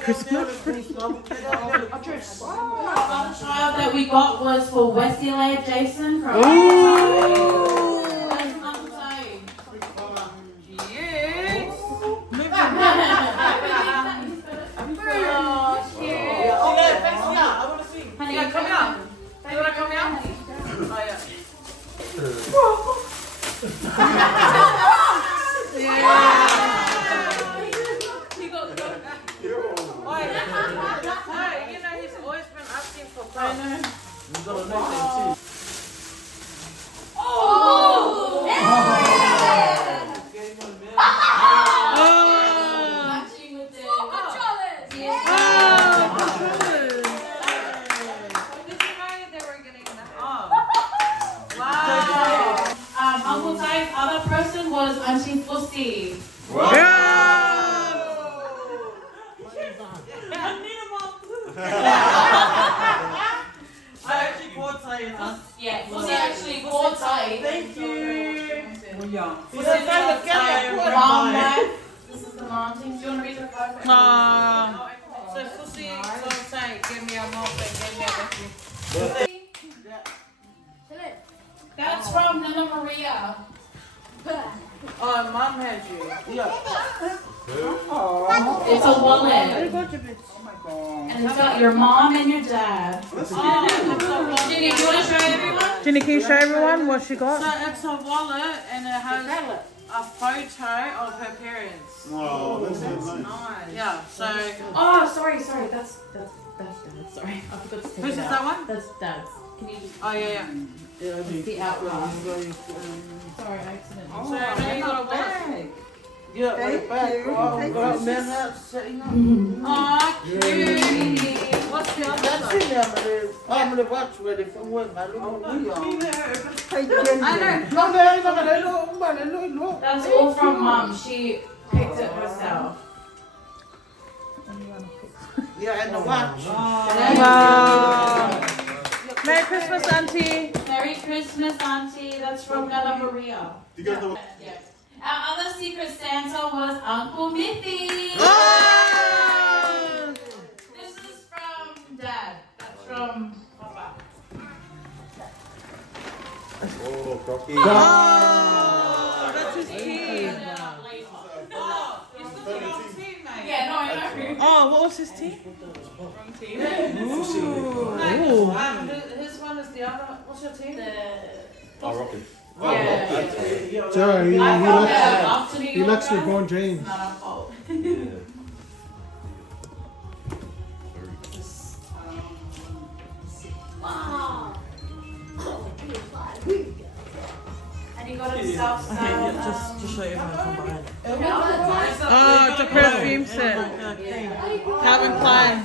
Christmas. The child that we got was for Elia, Jason from Ooh. That's not the same. Oh, cute. I want to see. Honey, come out. You wanna come out? You know, he's always been asking for clothes. Matching with the Uncle Ty's other person was Auntie Fussy. I actually bought Ty. Yeah, Fussy actually bought Ty. Thank you. Fussy bought Ty. Mom, wife. This is the mom team. Do you want to read the card? So Fussy, so say, give me a mop and give me a vacuum. That's from Nana Maria. Oh, Mum had you. Yeah. It's a wallet. And it's got your mom and your dad. Ginny, do you want to show everyone? Ginny, can you show everyone what she So got? it's a wallet and it has a photo of her parents. Oh, that's so nice. Yeah, so Oh, sorry. That's Dad's. Sorry, I forgot to take whose it is out. that one? That's Dad's. Can you just Oh yeah. the outline? Sorry, I accidentally. So now you got a wallet. Yeah, right back. Oh, man, that's setting up. Oh, cute. What's the other That's side? in there, I'm gonna watch where they from when I look at No, That's all from Mum. She picked it herself. Yeah, and the watch. Wow. Merry Christmas, Auntie. Merry Christmas, Auntie. That's from Nana Maria. You guys know Yeah. Our other Secret Santa was Uncle Miffy. Oh! This is from Dad. That's from Papa. Oh, Crocky. Oh, that's his team. Yeah, no, I know. Oh, what was his team? His one is the other. What's your team? Oh, Rocky. Yeah. Sorry, I found out after New he York. likes guys. LeBron James. Not our fault. And he got himself some. Just show everyone from behind. Velvet. Oh, it's a perfume set. Calvin Klein.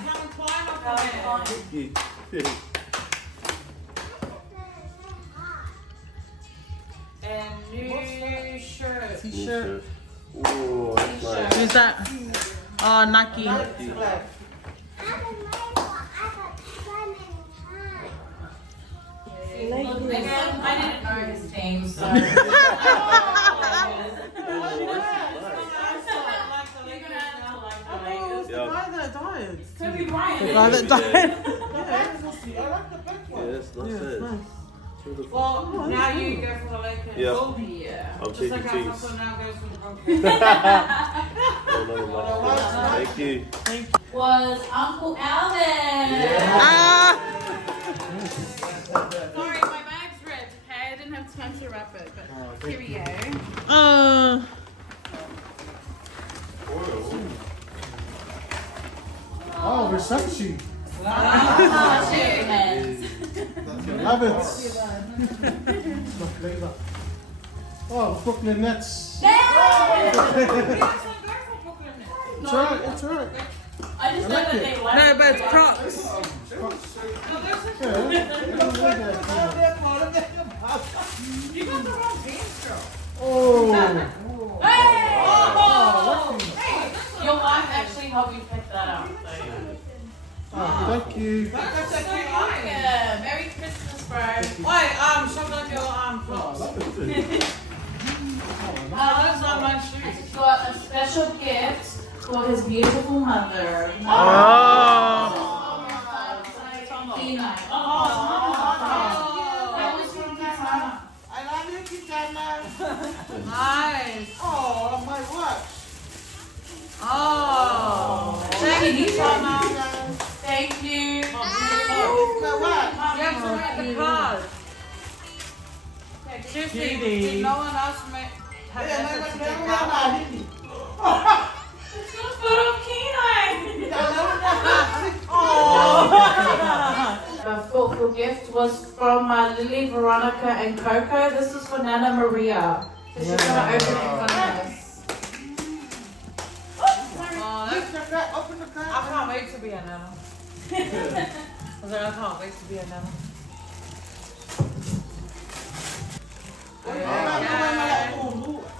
And new shirt. T-shirt. Oh, that's nice. Who's that? Oh, Nike. Again, I didn't know his name, so. Yeah. that died. Kobe Bryant. The guy that died. I like the big one. Yes, that's it. Well, now you go for the Lakers. Yeah. Oh, yeah. I'm Just taking like cheese. Alfonso now goes for the Broncos. Thank you. Was Uncle Alvin. Ah! Sorry, my bag's ripped, okay? I didn't have time to wrap it, but here we go. Oh. Wow, Versace. Oh, shit. Love it. Nog flavor. Oh, Brooklyn Nets. It's alright, it's alright. I just know that they like No, but it's Crocs. You got the wrong pants, girl. Oh. Your wife actually helped you pick that up. Thank you. Yeah, Merry Christmas, bro. Wait, shotgun your Crocs. That's not my shoes. He's got a special gift for his beautiful mother. Oh. That was from his mama. I love you, Kitana. Nice. Oh, my watch. Oh. Thank you, Mama. Thank you. My watch. You have to write the card. Seriously, did no one else have effort to get card? It's a photo canine. A thoughtful gift was from Lily, Veronica, and Coco. This is for Nana Maria. So she's gonna open it for us. I can't wait to be a nana. I can't wait to be a nana.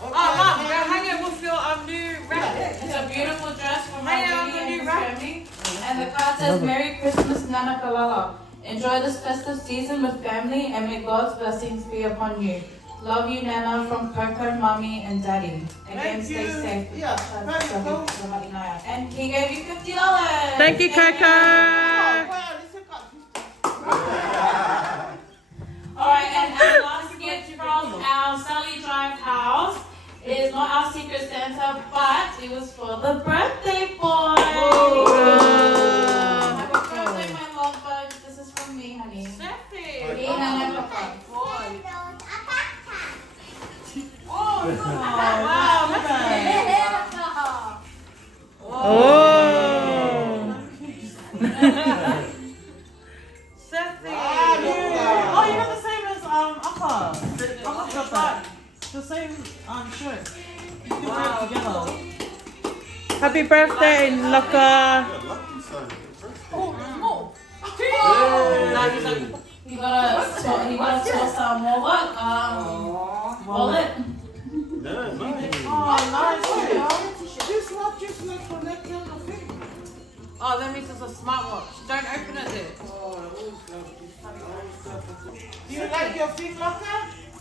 Oh, Mom, go hang it with your new racket. It's a beautiful dress from my Hey, lady and new his racket. family. And the card says, Merry Christmas, Nana Kalala. Enjoy this festive season with family and may God's blessings be upon you. Love you, Nana, from Coco, Mommy, and Daddy. Again, Thank stay you. safe. Yeah, thank you. And he gave you $50. Thank you, Coco. Alright, and our last gift from our Sally Drive house is not our secret Santa, but it was for the birthday boy. Happy birthday, my love bug. This is from me, honey. Me and my papa. Oh, Stephanie. Oh, you got the same as Appa. Appa's got that. The same shirt. Wow. Together. Happy birthday, Loka. You gotta toss some more wallet. Oh, nice. This watch is like connected on the thing. Oh, that means it's a smartwatch. Don't open it there. Do you like your feet, Loka?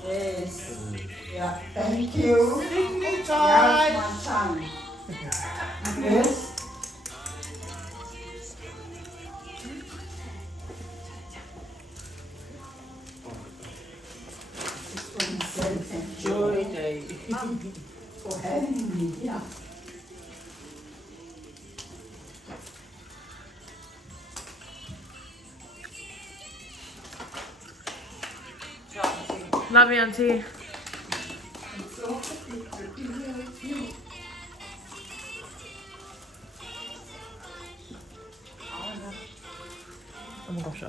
Yes. Yeah. Thank you. Signature. That's my son. Yes. This one says enjoy day for having me. Yeah. Love you, Auntie. So happy to be here with you. Oh my gosh,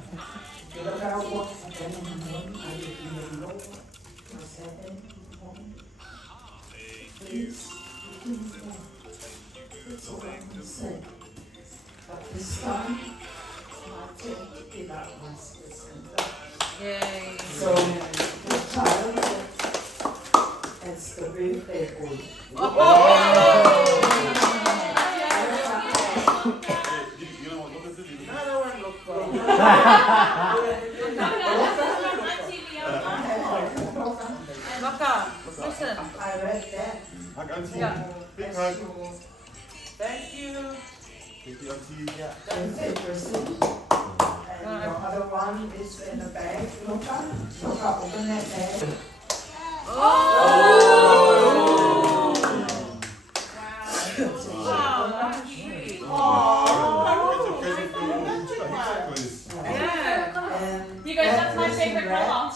Please, that's all I can say. But this time, I take it out my system. Yay. So, the child is the birthday boy. Loka, listen. I read that. Yeah. Big hug. Thank you. Thank you, Auntie. Birthday present. And the other one is in the bag. Look up, open that bag. You guys, that's my favorite color.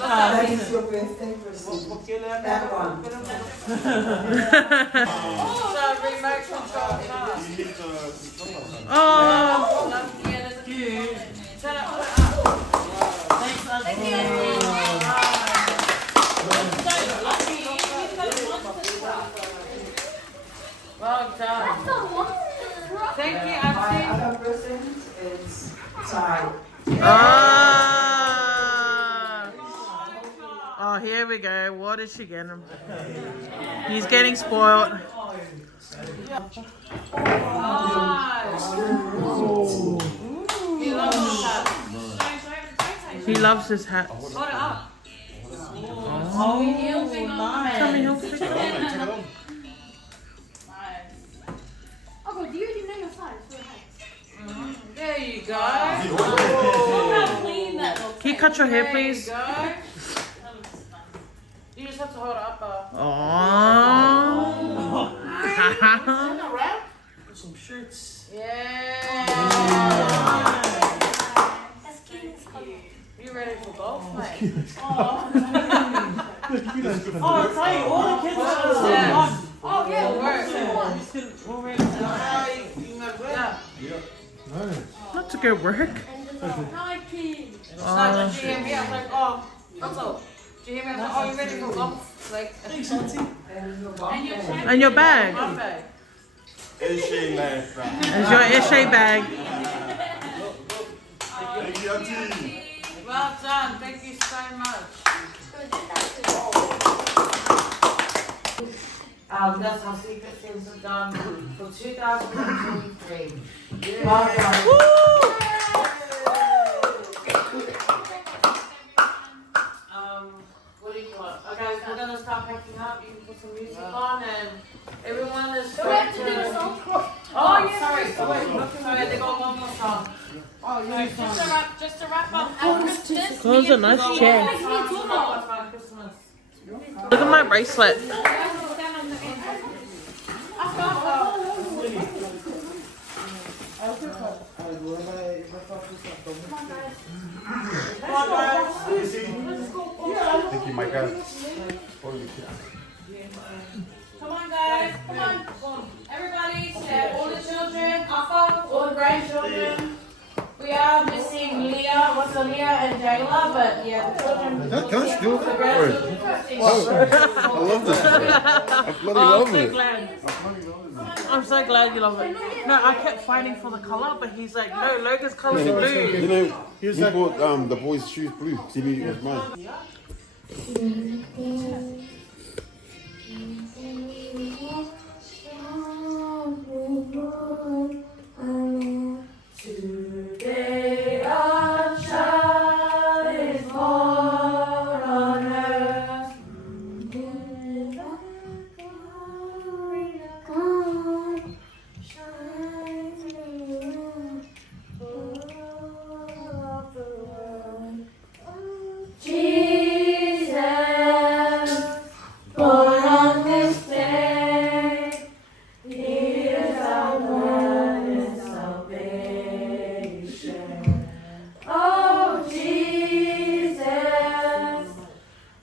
That is your birthday present. That one. Oh, Well done. Thank you, My Auntie. other present is child. Oh, here we go. What did she get him? He's getting spoiled. He loves his hat. Hold it up. Oh, nice. Tommy Hilfiger. Oh, do you already know your size for There you go. Can you cut your hair, please? There you go. You just have to hold it up. Oh. Some shirts. Yeah. That's cute. You ready for golf, mate? Oh, tight. All the kids are Yes. on. Oh, yeah. Not to go work. Nike. It's not just you hear me. I was like, oh, that's all. Do you hear me? I was like, oh, you ready for golf? Like, And your bag. my bag. It's your Eshe bag. Well done. Thank you so much. That's how Secret Things are done for 2023. Well done. What do you call it? Okay, we're gonna start packing up. You can put some music on, and everyone is. Do we have to do a song? Oh, sorry. Oh, wait. Sorry, they got one more song. Oh, yeah. Just to wrap up. Close a nice chair. Christmas. Look at my bracelet. Thank you, my guy. Come on, guys. Come on. Everybody, all the children, Alpha, all the grandchildren. We are missing Leah, Rosalia, and Jayla, but yeah, the children. Can I steal The that? grandchildren first. I love this. I bloody love it. I'm so glad you love it. No, I kept fighting for the color, but he's like, no, Logan's color's blue. You know, he bought the boys' shoes blue. See me, it was mine. Today our child is born on earth. Jesus, born on this day, He is our Lord and salvation. Oh, Jesus,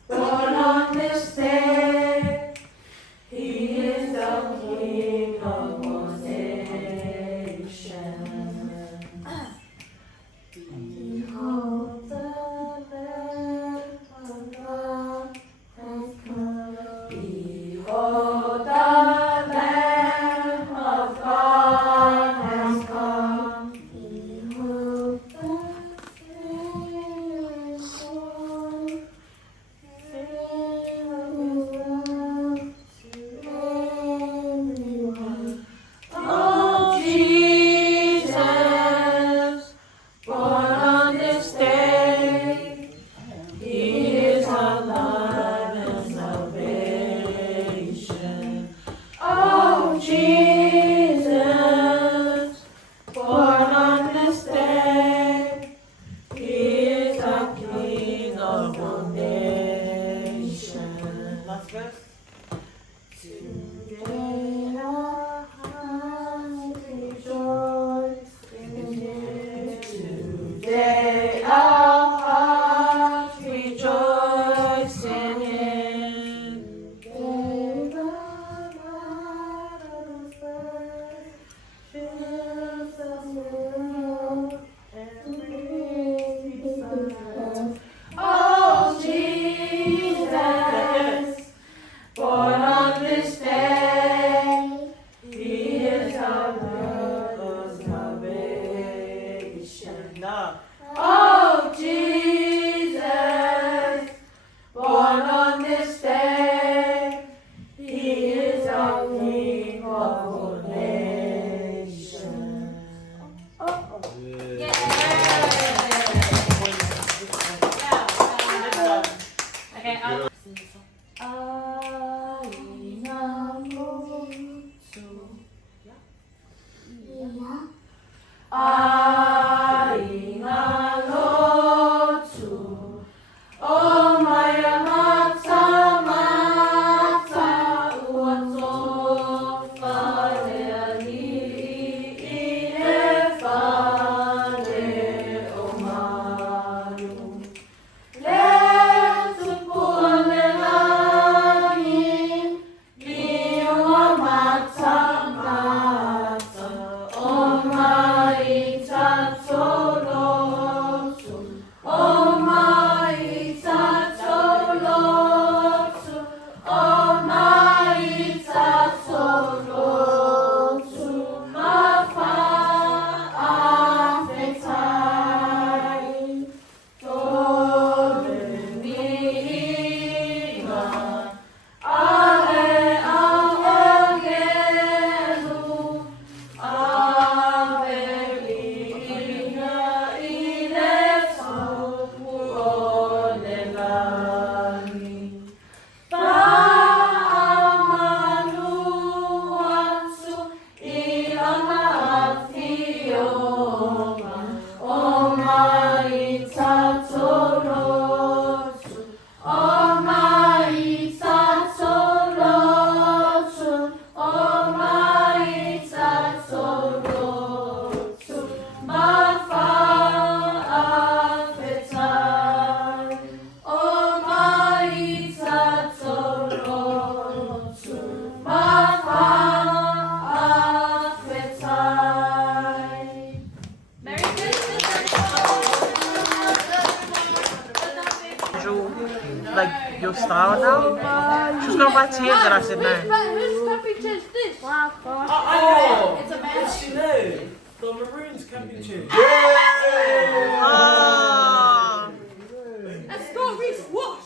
born on this day, He is the King of all nations. Behold, the Lamb of God has come. Behold, the Lamb of God has come. Behold, the Oh, Jesus, born on this day, He is our life and salvation. style now. She was going to buy tea and then I said no. Whose camping chair is this? Oh, It's a man. the maroons camping chair. Oh. Let's go, Reese, wash.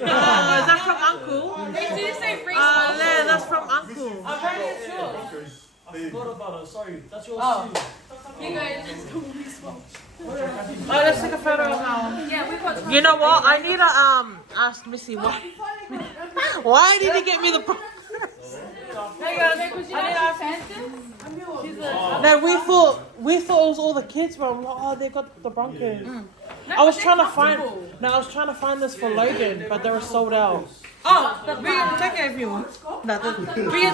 Is that from Uncle? Did you say free Yeah, that's from Uncle. Apparently it's yours. I forgot about it. Sorry, that's yours too. You guys. Oh, let's take a photo of now. Yeah, we got. You know what? I need to ask Missy why. Why did he get me the? No, we thought it was all the kids, but I'm like, oh, they got the Broncos. I was trying to find this for Logan, but they were sold out. Oh, we can take it if you want.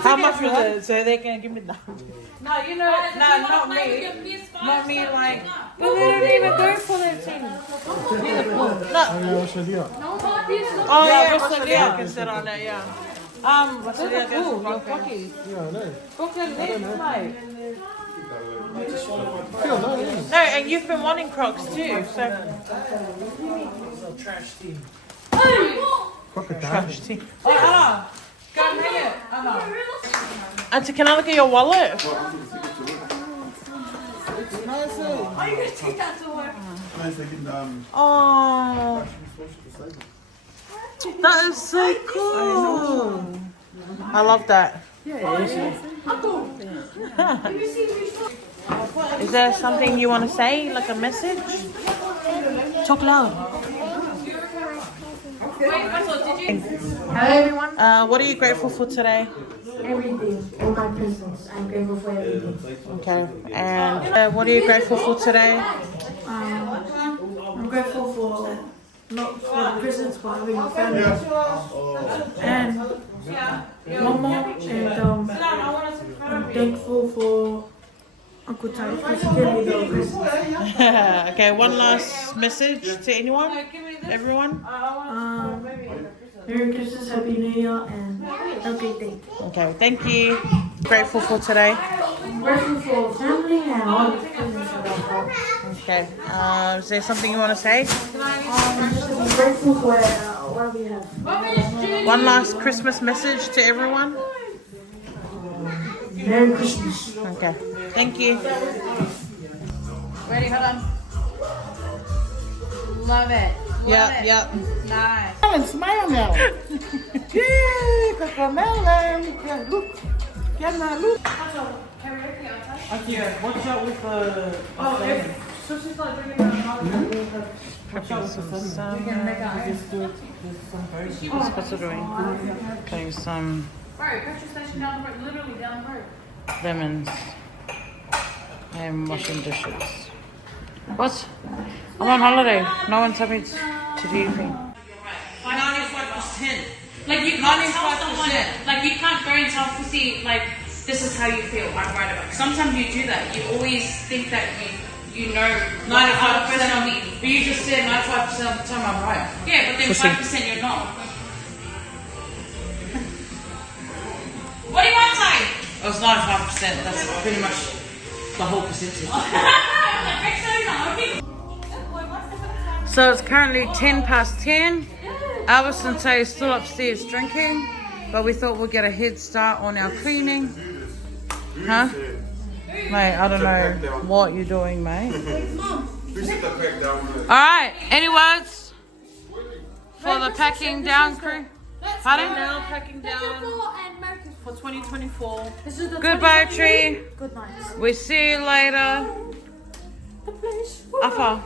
How much was it? So they can give me that. No, you know, not me. Not me, like. But they don't even go for their team. Oh yeah, Rosalia can sit on it. Yeah. Rosalia gets the Broncos. Yeah, I know. Brooklyn lives like. Feel that, No, and you've been wanting Crocs too, so. Trash team. Trash tea. Oh, Anna, go and hang it, Anna. Auntie, can I look at your wallet? Nice, Are you going to take that to work? Oh, that is so cool. I love that. Is there something you want to say, like a message? Talk loud. Hello everyone. What are you grateful for today? Everything. All my presents. I'm grateful for everything. Okay. And what are you grateful for today? I'm grateful for not for the presents, but having a family. And Mama, and I'm thankful for Uncle Ty because he gave me the presents. Okay, one last message to anyone? Everyone? Merry Christmas, Happy New Year, and have a great day. Okay, thank you. Grateful for today? I'm grateful for family and all the presents that I got. Okay. Is there something you want to say? I'm grateful for what we have. One last Christmas message to everyone? Merry Christmas. Okay. Thank you. Ready? Hold on. Love it. Yep, yep. Nice. Smile now. Yeah, Cocomelon. Look. Can I look? Okay, watch out with the. So she's not drinking her mouth. Watch out with the sun. What's it doing? Putting some Right, petrol station down the road, literally down the road. lemons. I'm washing dishes. What? I'm on holiday. No one's having to do anything. 95%. Like you can't tell someone, like you can't go and tell pussy, like, this is how you feel, I'm right about it. Sometimes you do that. You always think that you know 95% of me. But you just said 95% of the time I'm right. Yeah, but then Pussy. 5% you're not. What do you want to say? It was 95%. That's pretty much the whole percentage. So it's currently 10:10. Albus and Tay is still upstairs drinking, but we thought we'd get a head start on our cleaning. Huh? Mate, I don't know what you're doing, mate. Alright, any words for the packing down crew? Pardon? Now packing down for 2024. Goodbye, tree. Good night. We see you later. Afa,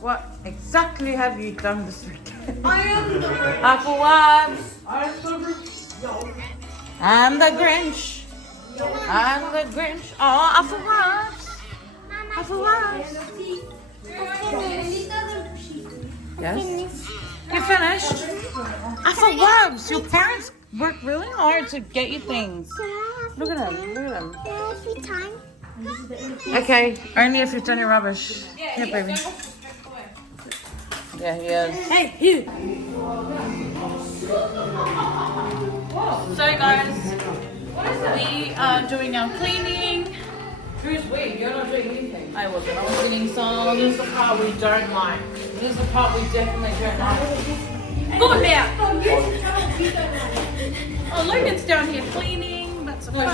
what exactly have you done this weekend? Afa wives. And the Grinch. And the Grinch. Oh, Afa wives. Afa wives. Yes. You finished? Afa wives. Your parents work really hard to get you things. Look at them. Look at them. Okay, only if you've done your rubbish. Yeah, baby. Yeah, he is. Hey, you. So guys, we are doing our cleaning. Who's we? You're not doing anything. I wasn't. I was getting some. This is the part we don't like. This is the part we definitely don't like. Go there. Oh, Logan's down here cleaning. That's a first.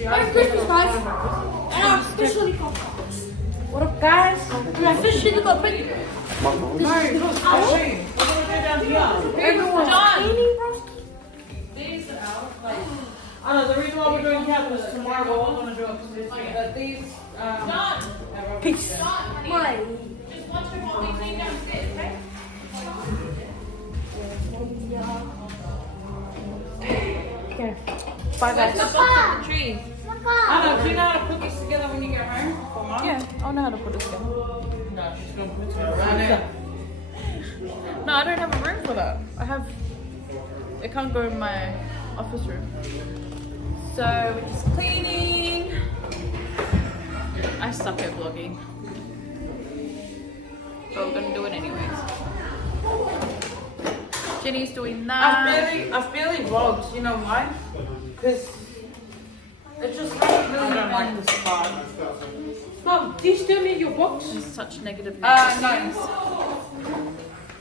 Merry Christmas, guys. And I'm officially what up, guys? I'm officially got big. Everyone's Cleaning, bro. These are out. Like, I know the reason why we're doing camp is tomorrow we're all gonna do it because it's but these Peace. Just watch them while we clean downstairs, okay? Okay. Bye, guys. The tree. I know, do you know how to put these together when you get home? For Mom? Yeah, I know how to put this together. No, she's gonna put it together right now. No, I don't have a room for that. It can't go in my office room. So we're just cleaning. I suck at vlogging. But we're gonna do it anyways. Jenny's doing that. I've barely vlogged, you know why? Because it just hasn't really been like this part. Mom, do you still need your box? There's such negative No.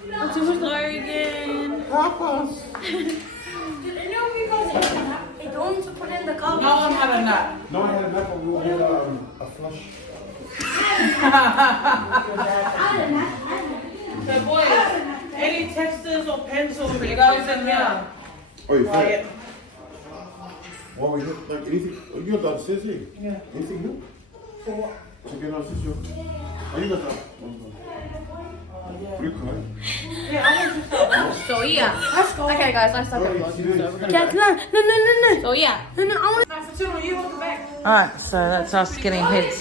Until who's Logan? Papas. Don't put in the car. No one had a nap. No, I had a nap, but we all had a flush. So boys, any texters or pencils for you guys in here? Oh, you Quiet. What we hit? Like anything? You're downstairs, eh? Yeah. Anything new? For what? To get downstairs, you. Oh, you got that. Pretty quiet. Yeah, I want to start. So yeah. Let's go. Okay guys, I suck at vlogging. So we're gonna go. No. So yeah. You hold the back. Alright, so that's us getting head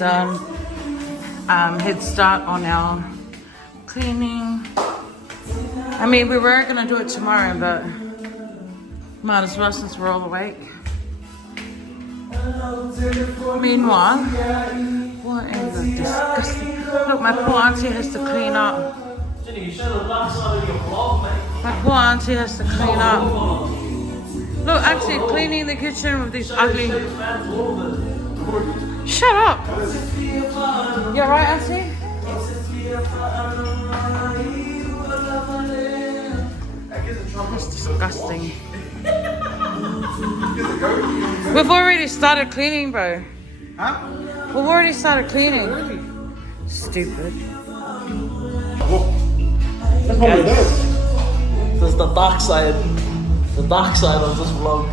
start on our cleaning. I mean, we were gonna do it tomorrow, but might as well since we're all awake. Meanwhile, what is it? Disgusting. Look, my poor auntie has to clean up. My poor auntie has to clean up. Look, auntie cleaning the kitchen with these ugly. Shut up! You alright, auntie? That's disgusting. We've already started cleaning, bro. Huh? We've already started cleaning. Stupid. That's what it is. This is the dark side. The dark side of this vlog.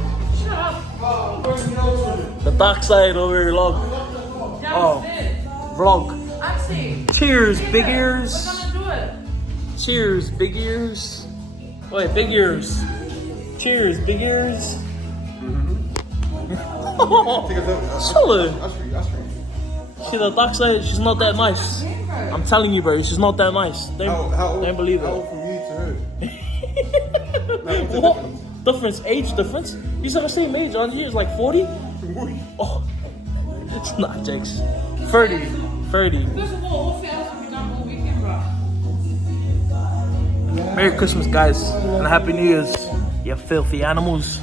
The dark side of your vlog. Oh, vlog. Cheers, big ears. Cheers, big ears. Wait, big ears. Cheers, big ears. Solid. See, the dark side, she's not that nice. I'm telling you, bro, she's not that nice. Don't believe it. How old from you to her? What? Difference? Age difference? You said the same age, aren't you? It's like 40? Oh, it's not jokes. 30. 30. Merry Christmas, guys, and Happy New Year's, you filthy animals.